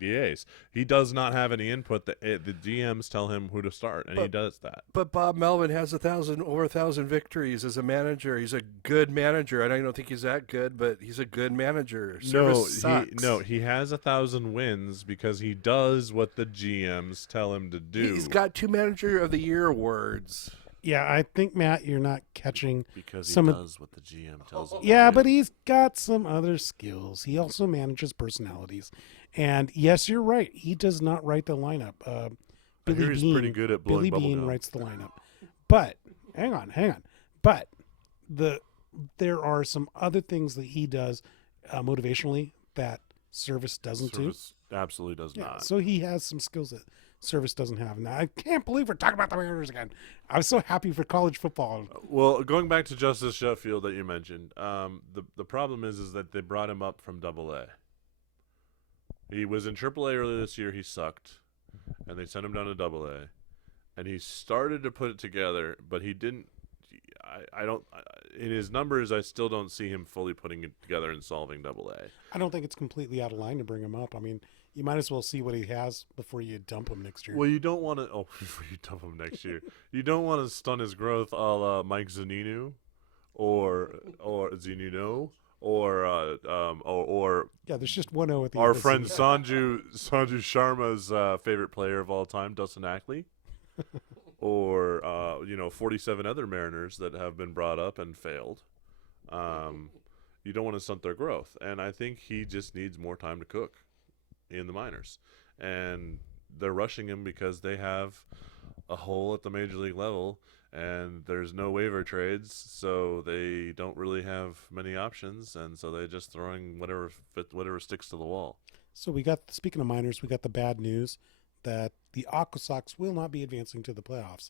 A's. He does not have any input. The GMs tell him who to start, and he does that. But Bob Melvin has over 1,000 victories as a manager. He's a good manager. I don't think he's that good, but he's a good manager. He has 1,000 wins because he does what the GMs tell him to do. He's got 2 Manager of the Year awards. Yeah, I think, Matt, you're not catching because he some does what the GM tells him. Yeah, but he's got some other skills. He also manages personalities. And yes, you're right. He does not write the lineup. Billy he's Bean, pretty good at blowing Billy Bean bubblegum. writes the lineup. But hang on. But there are some other things that he does motivationally that Servais doesn't do. Servais absolutely does not. So he has some skills that Servais doesn't have. Now, I can't believe we're talking about the Mariners again. I was so happy for college football. Well, going back to Justice Sheffield that you mentioned, the problem is that they brought him up from AA. He was in AAA earlier this year. He sucked, and they sent him down to AA, and he started to put it together, but he didn't. I don't. In his numbers, I still don't see him fully putting it together and solving AA. I don't think it's completely out of line to bring him up. I mean, you might as well see what he has before you dump him next year. Well, you don't want to. Oh, before you dump him next year, you don't want to stun his growth, a la Mike Zunino, or Zunino, or yeah. There's just one O at the our end. friend Sanju Sharma's favorite player of all time, Dustin Ackley, or 47 other Mariners that have been brought up and failed. You don't want to stunt their growth, and I think he just needs more time to cook in the minors, and they're rushing him because they have a hole at the major league level, and there's no waiver trades, so they don't really have many options, and so they're just throwing whatever sticks to the wall. So speaking of minors, we got the bad news that the AquaSox will not be advancing to the playoffs.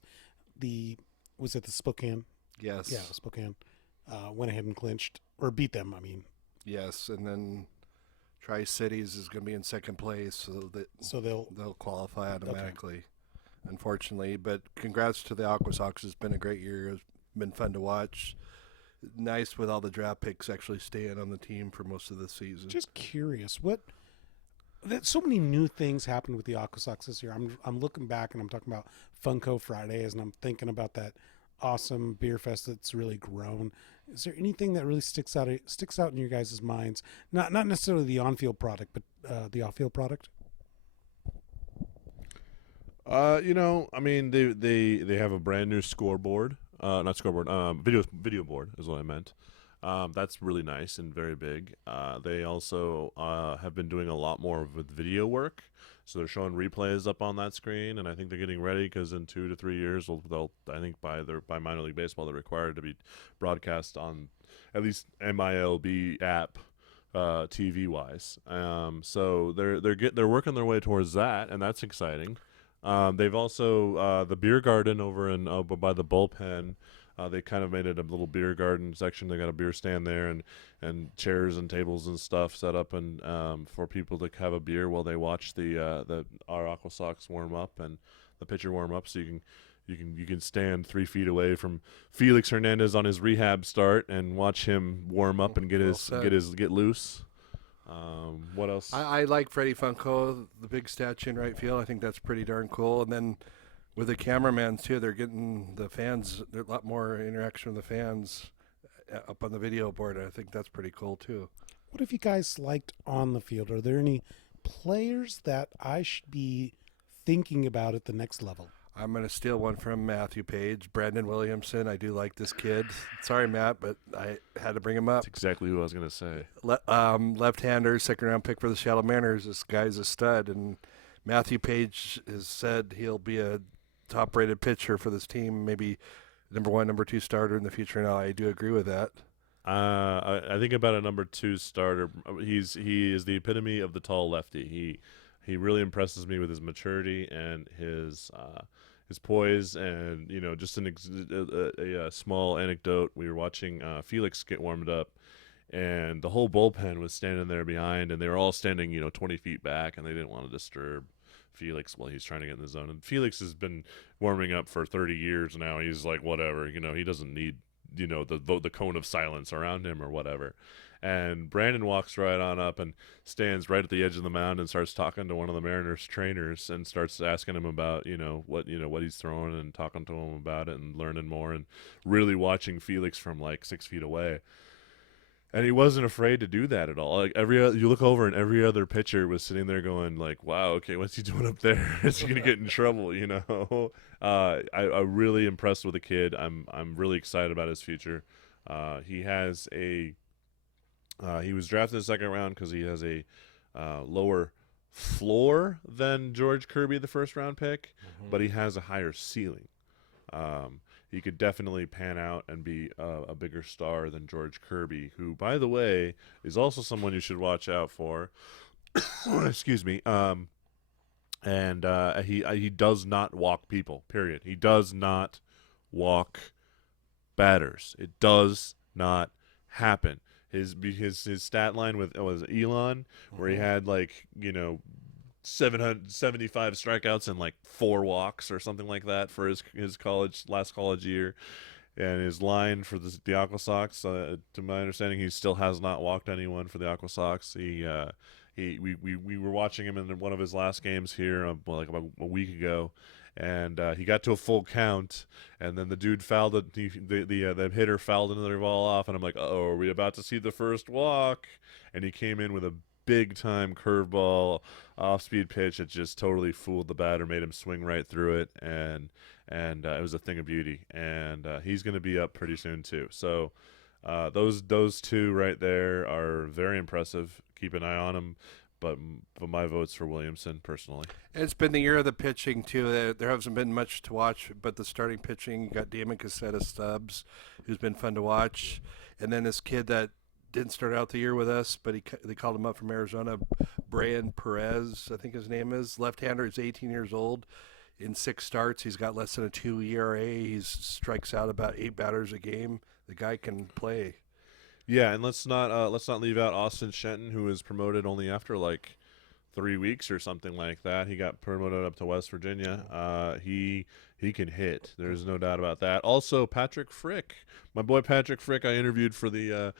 Was it the Spokane? Yes. Yeah, Spokane went ahead and clinched or beat them. I mean, yes, and then Tri-Cities is going to be in second place, so they'll qualify automatically. Okay. Unfortunately, but congrats to the AquaSox. It's been a great year. It's been fun to watch. Nice with all the draft picks actually staying on the team for most of the season. Just curious, so many new things happened with the AquaSox this year. I'm looking back and I'm talking about Funko Fridays, and I'm thinking about that awesome beer fest that's really grown. Is there anything that really sticks out in your guys' minds? Not necessarily the on-field product, but the off-field product. I mean, they have a brand new scoreboard, not scoreboard, video board is what I meant. That's really nice and very big. They also have been doing a lot more with video work, so they're showing replays up on that screen, and I think they're getting ready because in 2 to 3 years, they'll I think by minor league baseball, they're required to be broadcast on at least MILB app TV wise. So they're working their way towards that, and that's exciting. They've also the beer garden over in by the bullpen. They kind of made it a little beer garden section. They got a beer stand there and chairs and tables and stuff set up and for people to have a beer while they watch our AquaSox warm up and the pitcher warm up. So you can stand 3 feet away from Felix Hernandez on his rehab start and watch him warm up and get loose. What else? I like Freddie Funko, the big statue in right field. I think that's pretty darn cool. And then with the cameraman too, they're getting the fans. There's a lot more interaction with the fans up on the video board. I think that's pretty cool too. What have you guys liked on the field? Are there any players that I should be thinking about at the next level? I'm going to steal one from Matthew Paige, Brandon Williamson. I do like this kid. Sorry, Matt, but I had to bring him up. That's exactly who I was going to say. Left-hander, second-round pick for the Seattle Mariners. This guy's a stud, and Matthew Paige has said he'll be a top-rated pitcher for this team, maybe number 1, number 2 starter in the future. Now, I do agree with that. I think about a number 2 starter. He is the epitome of the tall lefty. He really impresses me with his maturity and his poise. And just a small anecdote. We were watching Felix get warmed up, and the whole bullpen was standing there behind, and they were all standing 20 feet back, and they didn't want to disturb Felix while he's trying to get in the zone. And Felix has been warming up for 30 years now. He's like, whatever, he doesn't need the cone of silence around him or whatever. And Brandon walks right on up and stands right at the edge of the mound and starts talking to one of the Mariners trainers and starts asking him about what he's throwing and talking to him about it and learning more and really watching Felix from like 6 feet away. And he wasn't afraid to do that at all. Like you look over and every other pitcher was sitting there going like, "Wow, okay, what's he doing up there? Is he gonna get in trouble?" I'm really impressed with the kid. I'm really excited about his future. He was drafted in the second round because he has a lower floor than George Kirby, the first round pick, but he has a higher ceiling. He could definitely pan out and be a bigger star than George Kirby, who, by the way, is also someone you should watch out for. Excuse me. He does not walk people, period. He does not walk batters. It does not happen. His stat line was Elon, where he had 775 strikeouts and 4 walks or something like that for his last college year, and his line for the AquaSox, to my understanding, he still has not walked anyone for the AquaSox. We were watching him in one of his last games here about a week ago, and he got to a full count, and then the dude fouled it. The hitter fouled another ball off, and I'm like, "Oh, are we about to see the first walk?" And he came in with a big-time curveball, off-speed pitch that just totally fooled the batter, made him swing right through it, and it was a thing of beauty. And he's going to be up pretty soon too. So those two right there are very impressive. Keep an eye on them. But my vote's for Williamson personally. It's been the year of the pitching too. There hasn't been much to watch, but the starting pitching, you got Damon Cassetta Stubbs, who's been fun to watch, and then this kid that didn't start out the year with us, but they called him up from Arizona, Brian Perez, I think his name is. Left-hander, he's 18 years old. In 6 starts, he's got less than a 2 ERA. He strikes out about 8 batters a game. The guy can play. Yeah, and let's not leave out Austin Shenton, who was promoted only after 3 weeks or something like that. He got promoted up to West Virginia. He can hit. There's no doubt about that. Also, Patrick Frick, my boy Patrick Frick, I interviewed for the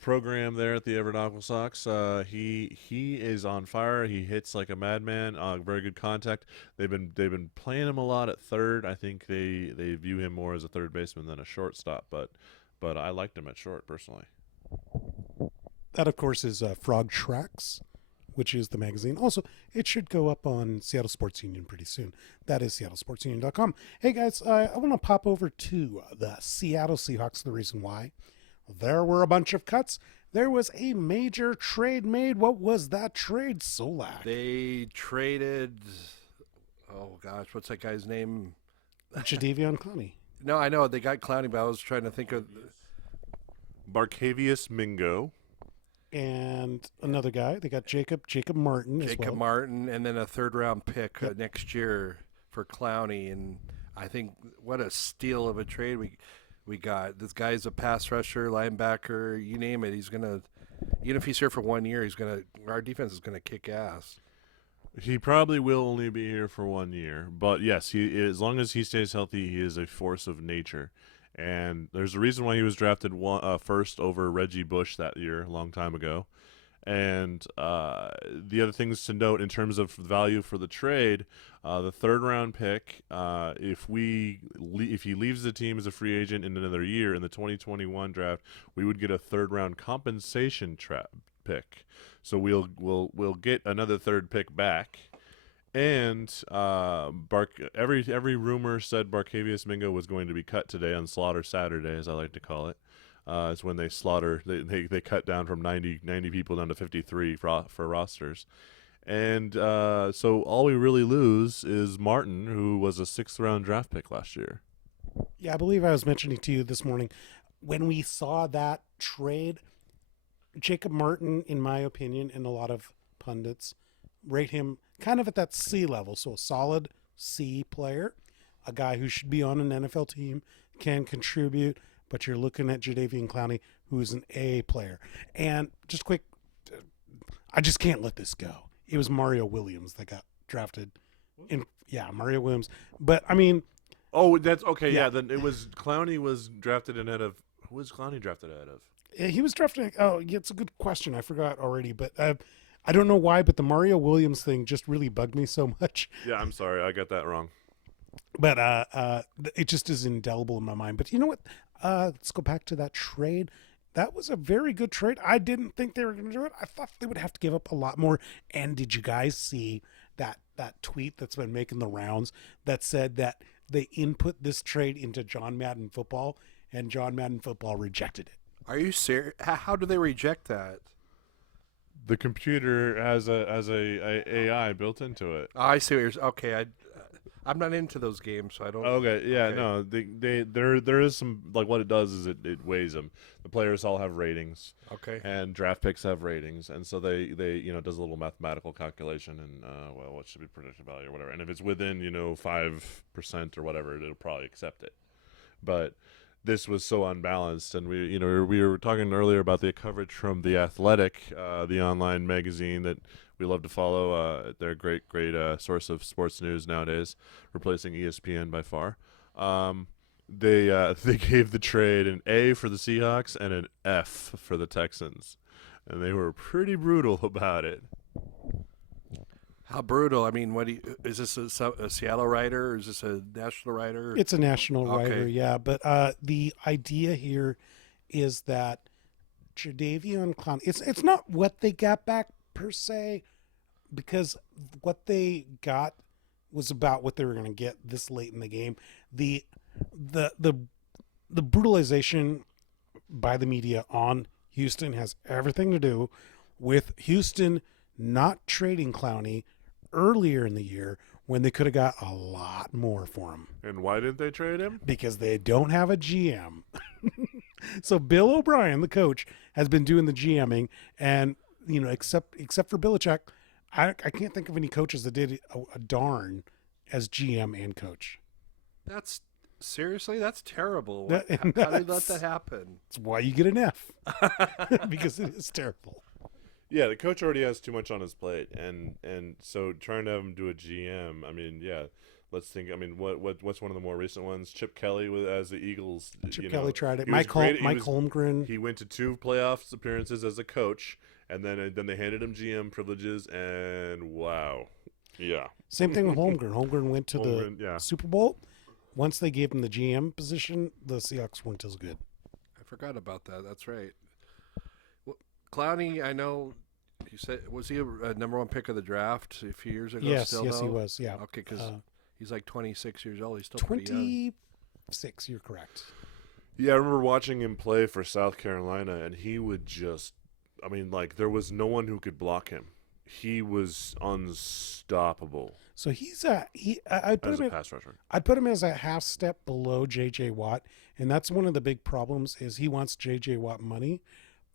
program there at the Everett AquaSox. He is on fire. He hits like a madman. Very good contact. They've been playing him a lot at third. I think they view him more as a third baseman than a shortstop, but I liked him at short personally. That, of course, is Frog Tracks, which is the magazine. Also, it should go up on Seattle Sports Union pretty soon. That is seattlesportsunion.com. Hey, guys, I want to pop over to the Seattle Seahawks. The reason why. There were a bunch of cuts. There was a major trade made. What was that trade, Solak? They traded, oh gosh, what's that guy's name? Jadaveon Clowney. No, I know they got Clowney, but I was trying to think of Barcavius Mingo. And another guy. They got Jacob Martin as well. Jacob Martin, and then a third-round pick next year for Clowney. And I think what a steal of a trade we got. This guy's a pass rusher, linebacker, you name it. He's gonna, even if he's here for 1 year, our defense is gonna kick ass. He probably will only be here for 1 year, but yes, as long as he stays healthy, he is a force of nature. And there's a reason why he was drafted first over Reggie Bush that year, a long time ago. And the other things to note in terms of value for the trade, the third-round pick, if he leaves the team as a free agent in another year in the 2021 draft, we would get a third-round compensation pick. So we'll get another third pick back. And every rumor said Barcavius Mingo was going to be cut today on Slaughter Saturday, as I like to call it. It's when they slaughter. They cut down from 90 people down to 53 for rosters. And so all we really lose is Martin, who was a 6th-round draft pick last year. Yeah, I believe I was mentioning to you this morning when we saw that trade, Jacob Martin, in my opinion, and a lot of pundits, rate him kind of at that C level, so a solid C player, a guy who should be on an NFL team, can contribute, but you're looking at Jadaveon Clowney, who's an A player. And just quick, I just can't let this go. It was Mario Williams that got drafted. Mario Williams. But, I mean... Oh, that's okay, yeah. Then it was Clowney was drafted ahead of... Who was Clowney drafted ahead of? He was drafted... Oh, yeah, it's a good question. I forgot already, but... I don't know why, but the Mario Williams thing just really bugged me so much. Yeah, I'm sorry. I got that wrong. But it just is indelible in my mind. But you know what? Let's go back to that trade. That was a very good trade. I didn't think they were going to do it. I thought they would have to give up a lot more. And did you guys see that tweet that's been making the rounds that said that they input this trade into John Madden Football, and John Madden Football rejected it? Are you serious? How do they reject that? The computer has a AI built into it. Oh, I see what you're. Okay, I'm not into those games, so I don't. Okay, yeah, okay. No, there is some, like, what it does is it weighs them. The players all have ratings. Okay. And draft picks have ratings, and so they does a little mathematical calculation and what should be predicted value or whatever. And if it's within 5% or whatever, it'll probably accept it. But this was so unbalanced, and we were talking earlier about the coverage from The Athletic, the online magazine that we love to follow. They're a great source of sports news nowadays, replacing ESPN by far. They gave the trade an A for the Seahawks and an F for the Texans, and they were pretty brutal about it. How brutal? I mean, is this a Seattle writer, or is this a national writer? It's a national writer, yeah. But the idea here is that Jadaveon Clowney, it's not what they got back per se, because what they got was about what they were going to get this late in the game. The brutalization by the media on Houston has everything to do with Houston not trading Clowney earlier in the year when they could have got a lot more for him. And why didn't they trade him? Because they don't have a GM. So Bill O'Brien, the coach, has been doing the GMing, and except for Belichick, I can't think of any coaches that did a darn as GM and coach. That's terrible. How did you let that happen? That's why you get an F. Because it is terrible. Yeah, the coach already has too much on his plate, and so trying to have him do a GM, I mean, yeah, let's think. I mean, what's one of the more recent ones? Chip Kelly as the Eagles. Chip Kelly tried it. Mike Holmgren. He went to 2 playoffs appearances as a coach, and then they handed him GM privileges, and wow, yeah. Same thing with Holmgren. Holmgren went to the Super Bowl. Once they gave him the GM position, the Seahawks weren't as good. I forgot about that. That's right. Clowney, I know you said, was he a number 1 pick of the draft a few years ago? Yes, he was. Yeah. Okay, because he's like 26 years old. He's still pretty young. 26. You're correct. Yeah, I remember watching him play for South Carolina, and he would just, I mean, like, there was no one who could block him. he was unstoppable So I'd put as him a at, pass rusher. I'd put him as a half step below J.J. Watt, and that's one of the big problems is he wants J.J. Watt money,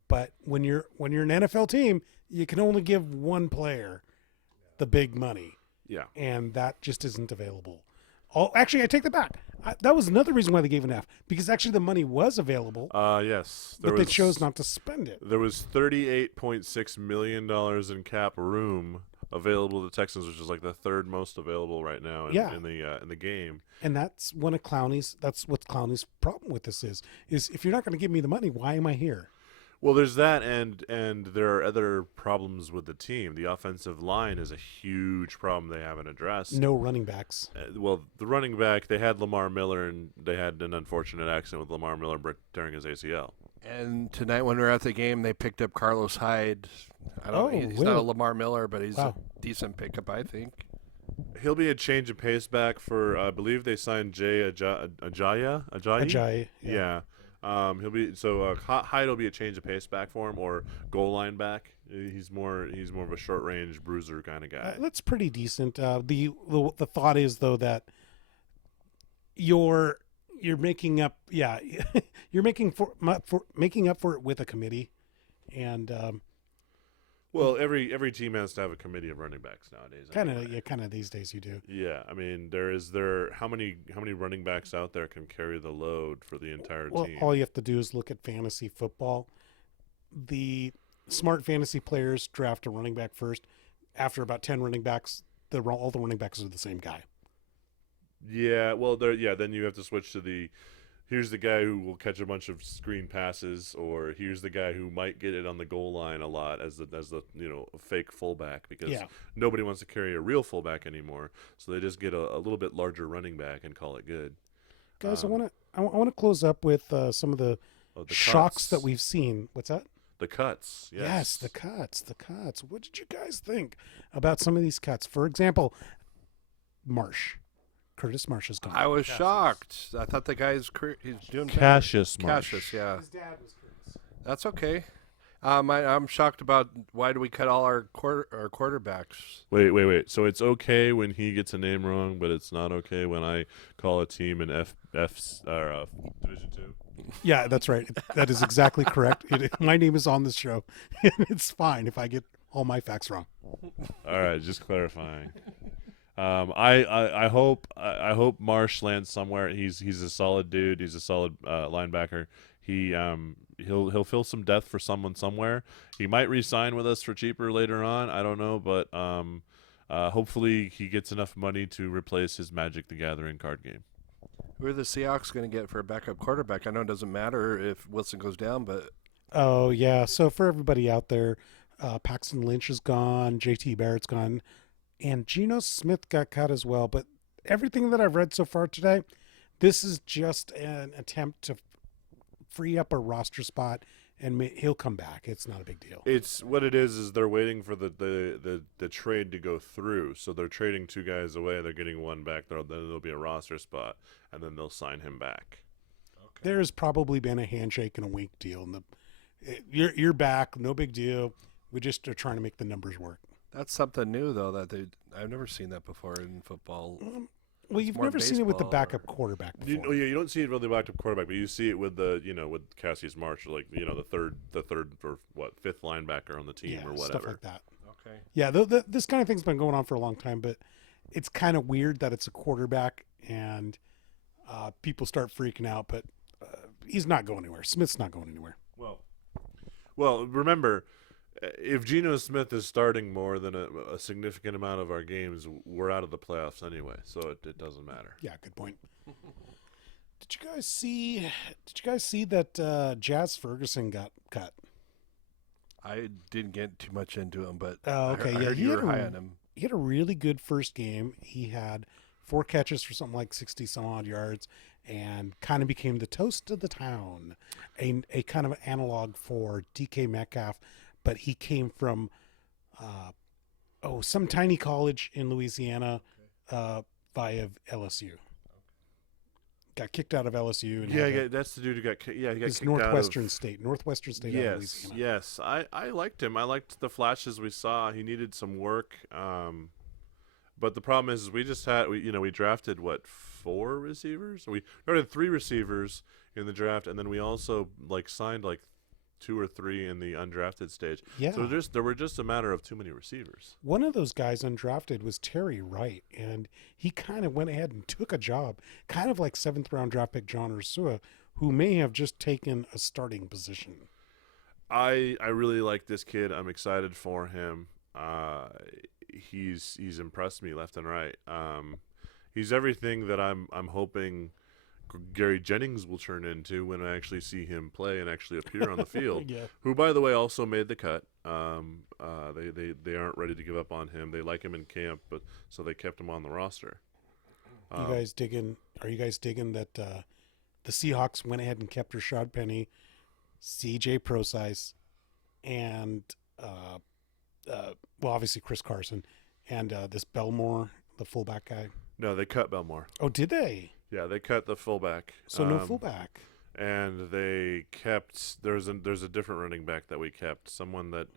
but when you're an NFL team, you can only give one player the big money, Yeah. and that just isn't available. Oh, actually, I take that back. That was another reason why they gave an F, because actually the money was available, Yes. but they chose not to spend it. There was $38.6 million in cap room available to the Texans, which is like the third most available right now in the game. And that's one of Clowney's. That's what Clowney's problem with this is if you're not going to give me the money, why am I here? Well, there's that, and there are other problems with the team. The offensive line is a huge problem they haven't addressed. No running backs. Well, the running back, they had Lamar Miller, and they had an unfortunate accident with Lamar Miller tearing his ACL. And tonight when we were at the game, they picked up Carlos Hyde. He's not a Lamar Miller, but he's a decent pickup, I think. He'll be a change of pace back for, I believe they signed Jay Ajayi. Ajayi. Yeah. He'll be Hyde will be a change of pace back for him, or goal line back. He's more of a short range bruiser kind of guy. That's pretty decent. The thought is though that you're making up. Yeah, you're making up for it with a committee, and well, every team has to have a committee of running backs nowadays. Kind of these days you do. Yeah, I mean, how many running backs out there can carry the load for the entire team? All you have to do is look at fantasy football. The smart fantasy players draft a running back first. After about 10 running backs, all the running backs are the same guy. Yeah, well, then you have to switch to here's the guy who will catch a bunch of screen passes, or here's the guy who might get it on the goal line a lot as the fake fullback, because nobody wants to carry a real fullback anymore. So they just get a little bit larger running back and call it good. Guys, I want to close up with some of the shocks that we've seen. What's that? The cuts. Yes, the cuts. What did you guys think about some of these cuts? For example, Curtis Marsh is gone. I was shocked. I thought the guy's he's doing Cassius better. Marsh. Cassius, yeah. His dad was Curtis. That's okay. I'm shocked about why do we cut all our quarterbacks? Wait. So it's okay when he gets a name wrong, but it's not okay when I call a team in Division 2? Yeah, that's right. That is exactly correct. My name is on this show. It's fine if I get all my facts wrong. All right, just clarifying. I hope Marsh lands somewhere. He's a solid dude. He's a solid linebacker. He'll fill some depth for someone somewhere. He might re-sign with us for cheaper later on. I don't know, but hopefully he gets enough money to replace his Magic the Gathering card game. Who are the Seahawks going to get for a backup quarterback? I know it doesn't matter if Wilson goes down, but oh yeah. So for everybody out there, Paxton Lynch is gone. JT Barrett's gone. And Geno Smith got cut as well. But everything that I've read so far today, this is just an attempt to free up a roster spot, and he'll come back. It's not a big deal. It's what it is they're waiting for the trade to go through. So they're trading two guys away. They're getting one back. Then there'll be a roster spot, and then they'll sign him back. Okay. There's probably been a handshake and a wink deal. You're back. No big deal. We just are trying to make the numbers work. That's something new, though, I've never seen that before in football. Well, you've never seen it with the backup quarterback before. You don't see it with the backup quarterback, but you see it with with Cassius Marsh, like the third or fifth linebacker on the team or whatever. Stuff like that. Okay. Yeah, this kind of thing's been going on for a long time, but it's kind of weird that it's a quarterback and people start freaking out. But he's not going anywhere. Smith's not going anywhere. Well, remember, if Geno Smith is starting more than a significant amount of our games, we're out of the playoffs anyway, so it doesn't matter. Yeah, good point. Did you guys see that Jazz Ferguson got cut? I didn't get too much into him, but okay, I heard you were high on him. He had a really good first game. He had 4 catches for something like 60 some odd yards, and kind of became the toast of the town, a kind of analog for DK Metcalf. But he came from, some tiny college in Louisiana, via LSU. got kicked out of LSU. And Yeah, that's the dude who got kicked. Yeah, he got it's kicked out Northwestern State out of Yes, Louisiana. yes. I liked him. I liked the flashes we saw. He needed some work. But the problem is we drafted, 4 receivers? We drafted 3 receivers in the draft, and then we also, signed, 2 or 3 in the undrafted stage. Yeah. So there were just a matter of too many receivers. One of those guys undrafted was Terry Wright, and he kind of went ahead and took a job, kind of like 7th-round draft pick John Ursua, who may have just taken a starting position. I really like this kid. I'm excited for him. He's impressed me left and right. He's everything that I'm hoping Gary Jennings will turn into when I actually see him play and actually appear on the field. Yeah. Who, by the way, also made the cut. They aren't ready to give up on him. They like him in camp, so they kept him on the roster. Are you guys digging that the Seahawks went ahead and kept Rashad Penny, CJ Procise, and obviously Chris Carson, and this Belmore, the fullback guy? No, they cut Belmore. Oh, did they? Yeah, they cut the fullback. So no fullback. And they kept there's a different running back that we kept. Someone that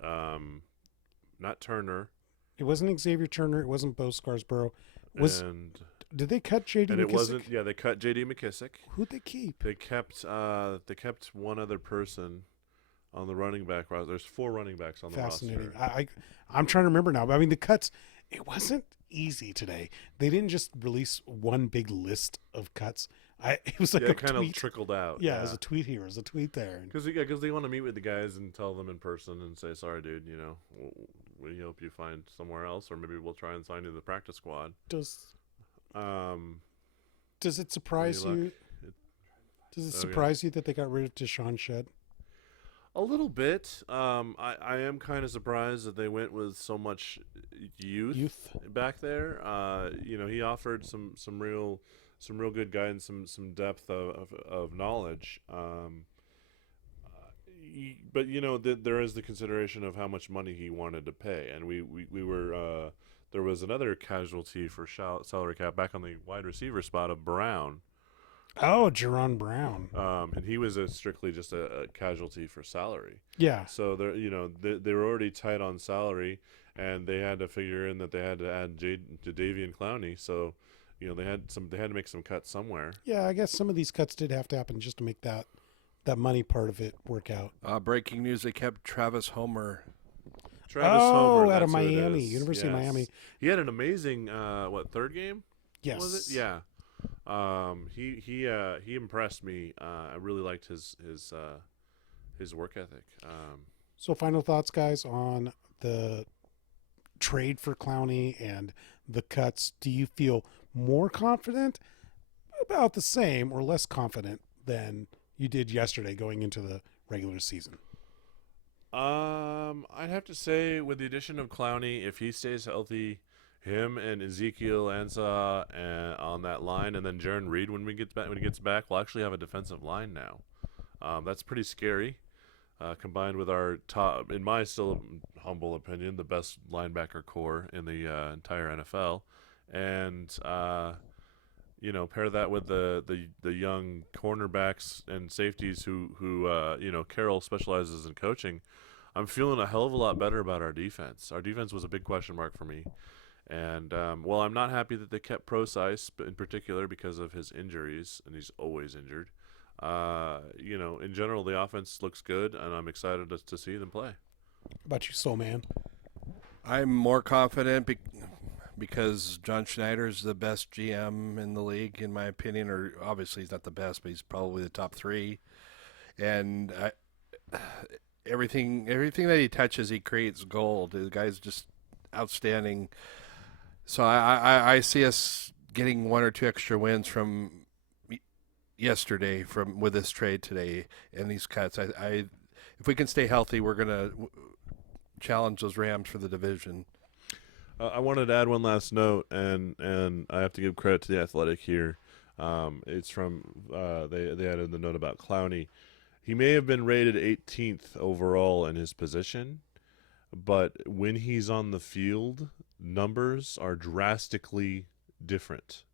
not Turner. It wasn't Xavier Turner. It wasn't Bo Scarsborough. Did they cut J.D. And McKissick? it wasn't. Yeah, they cut J.D. McKissick. Who'd they keep? They kept one other person on the running back roster. There's 4 running backs on the roster. Fascinating. I'm trying to remember now. I mean, the cuts. It wasn't easy today. They didn't just release one big list of cuts. It was like a it kind tweet. of trickled out. Yeah, it was a tweet here. It was a tweet there. Because they want to meet with the guys and tell them in person and say, sorry, dude, we hope you find somewhere else, or maybe we'll try and sign you to the practice squad. Does it surprise you? Does it surprise you that they got rid of Deshaun Shedd? A little bit. I am kind of surprised that they went with so much youth back there. He offered some real good guidance, some depth of knowledge. But there is the consideration of how much money he wanted to pay, and we were there was another casualty for salary cap back on the wide receiver spot of Brown. Oh, Jerron Brown. And he was strictly just a casualty for salary. Yeah. So they were already tight on salary, and they had to figure in that they had to add Jadaveon Clowney. So, they had to make some cuts somewhere. Yeah, I guess some of these cuts did have to happen just to make that money part of it work out. Breaking news: they kept Travis Homer. Out of Miami, University of Miami. He had an amazing 3rd game? Yes. Was it? Yeah. He impressed me. I really liked his work ethic. So final thoughts, guys, on the trade for Clowney and the cuts. Do you feel more confident, about the same, or less confident than you did yesterday going into the regular season? I'd have to say with the addition of Clowney, if he stays healthy, him and Ezekiel Ansah on that line, and then Jaron Reed when he gets back, we'll actually have a defensive line now. That's pretty scary. Combined with our top, in my still humble opinion, the best linebacker core in the entire NFL, and pair that with the young cornerbacks and safeties who Carroll specializes in coaching. I'm feeling a hell of a lot better about our defense. Our defense was a big question mark for me. And while I'm not happy that they kept Procise in particular because of his injuries, and he's always injured, in general the offense looks good, and I'm excited to see them play. How about you, Soulman? I'm more confident because John Schneider's the best GM in the league, in my opinion. Or obviously he's not the best, but he's probably the top 3. And everything that he touches, he creates gold. The guy's just outstanding. So I see us getting 1 or 2 extra wins from yesterday with this trade today and these cuts. If we can stay healthy, we're gonna challenge those Rams for the division. I wanted to add one last note, and I have to give credit to the Athletic here. It's from they added the note about Clowney. He may have been rated 18th overall in his position, but when he's on the field, numbers are drastically different.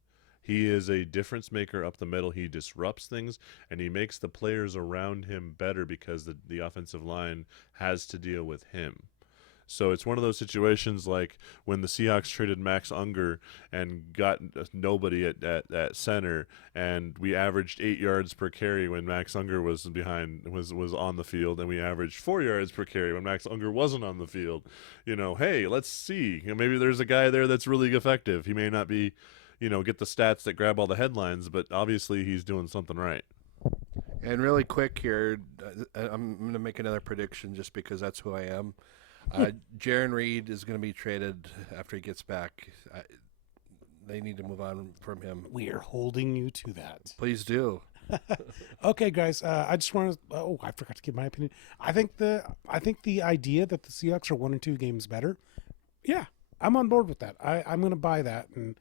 He is a difference maker up the middle. He disrupts things, and he makes the players around him better because the offensive line has to deal with him. So it's one of those situations like when the Seahawks traded Max Unger and got nobody at center, and we averaged 8 yards per carry when Max Unger was on the field, and we averaged 4 yards per carry when Max Unger wasn't on the field. Hey, let's see. Maybe there's a guy there that's really effective. He may not be, get the stats that grab all the headlines, but obviously he's doing something right. And really quick here, I'm going to make another prediction just because that's who I am. Jaron Reed is going to be traded after he gets back. They need to move on from him. We are holding you to that. Please do. Okay, guys. I just want to. I forgot to give my opinion. I think the idea that the Seahawks are 1 or 2 games better. Yeah, I'm on board with that. I'm going to buy that, and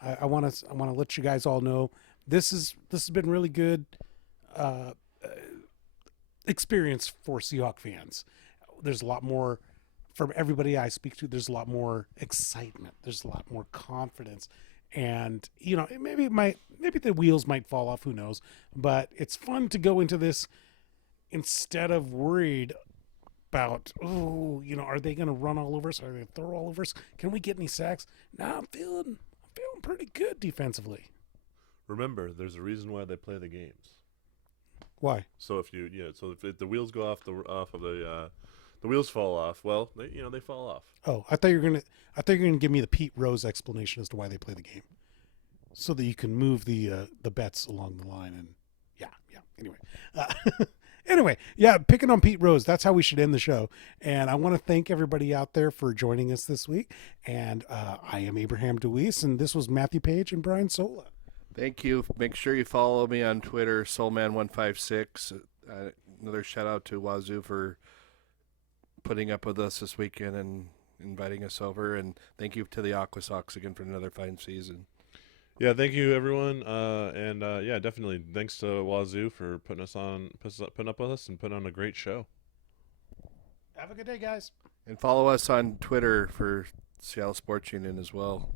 I want to let you guys all know this has been really good experience for Seahawk fans. There's a lot more. From everybody I speak to, there's a lot more excitement. There's a lot more confidence, and maybe the wheels might fall off. Who knows? But it's fun to go into this instead of worried about are they going to run all over us? Are they going to throw all over us? Can we get any sacks? Now I'm feeling pretty good defensively. Remember, there's a reason why they play the games. Why? So if the wheels go off the wheels fall off. Well, they fall off. Oh, I thought you were gonna give me the Pete Rose explanation as to why they play the game, so that you can move the bets along the line. And anyway, picking on Pete Rose. That's how we should end the show. And I want to thank everybody out there for joining us this week. And I am Abraham DeWeese, and this was Matthew Paige and Brian Sola. Thank you. Make sure you follow me on Twitter, Soulman156. Another shout out to Wazoo for putting up with us this weekend and inviting us over, and thank you to the AquaSox again for another fine season. Yeah, thank you everyone, and definitely thanks to Wazoo for putting up with us and putting on a great show. Have a good day, guys. And follow us on Twitter for Seattle Sports Union as well.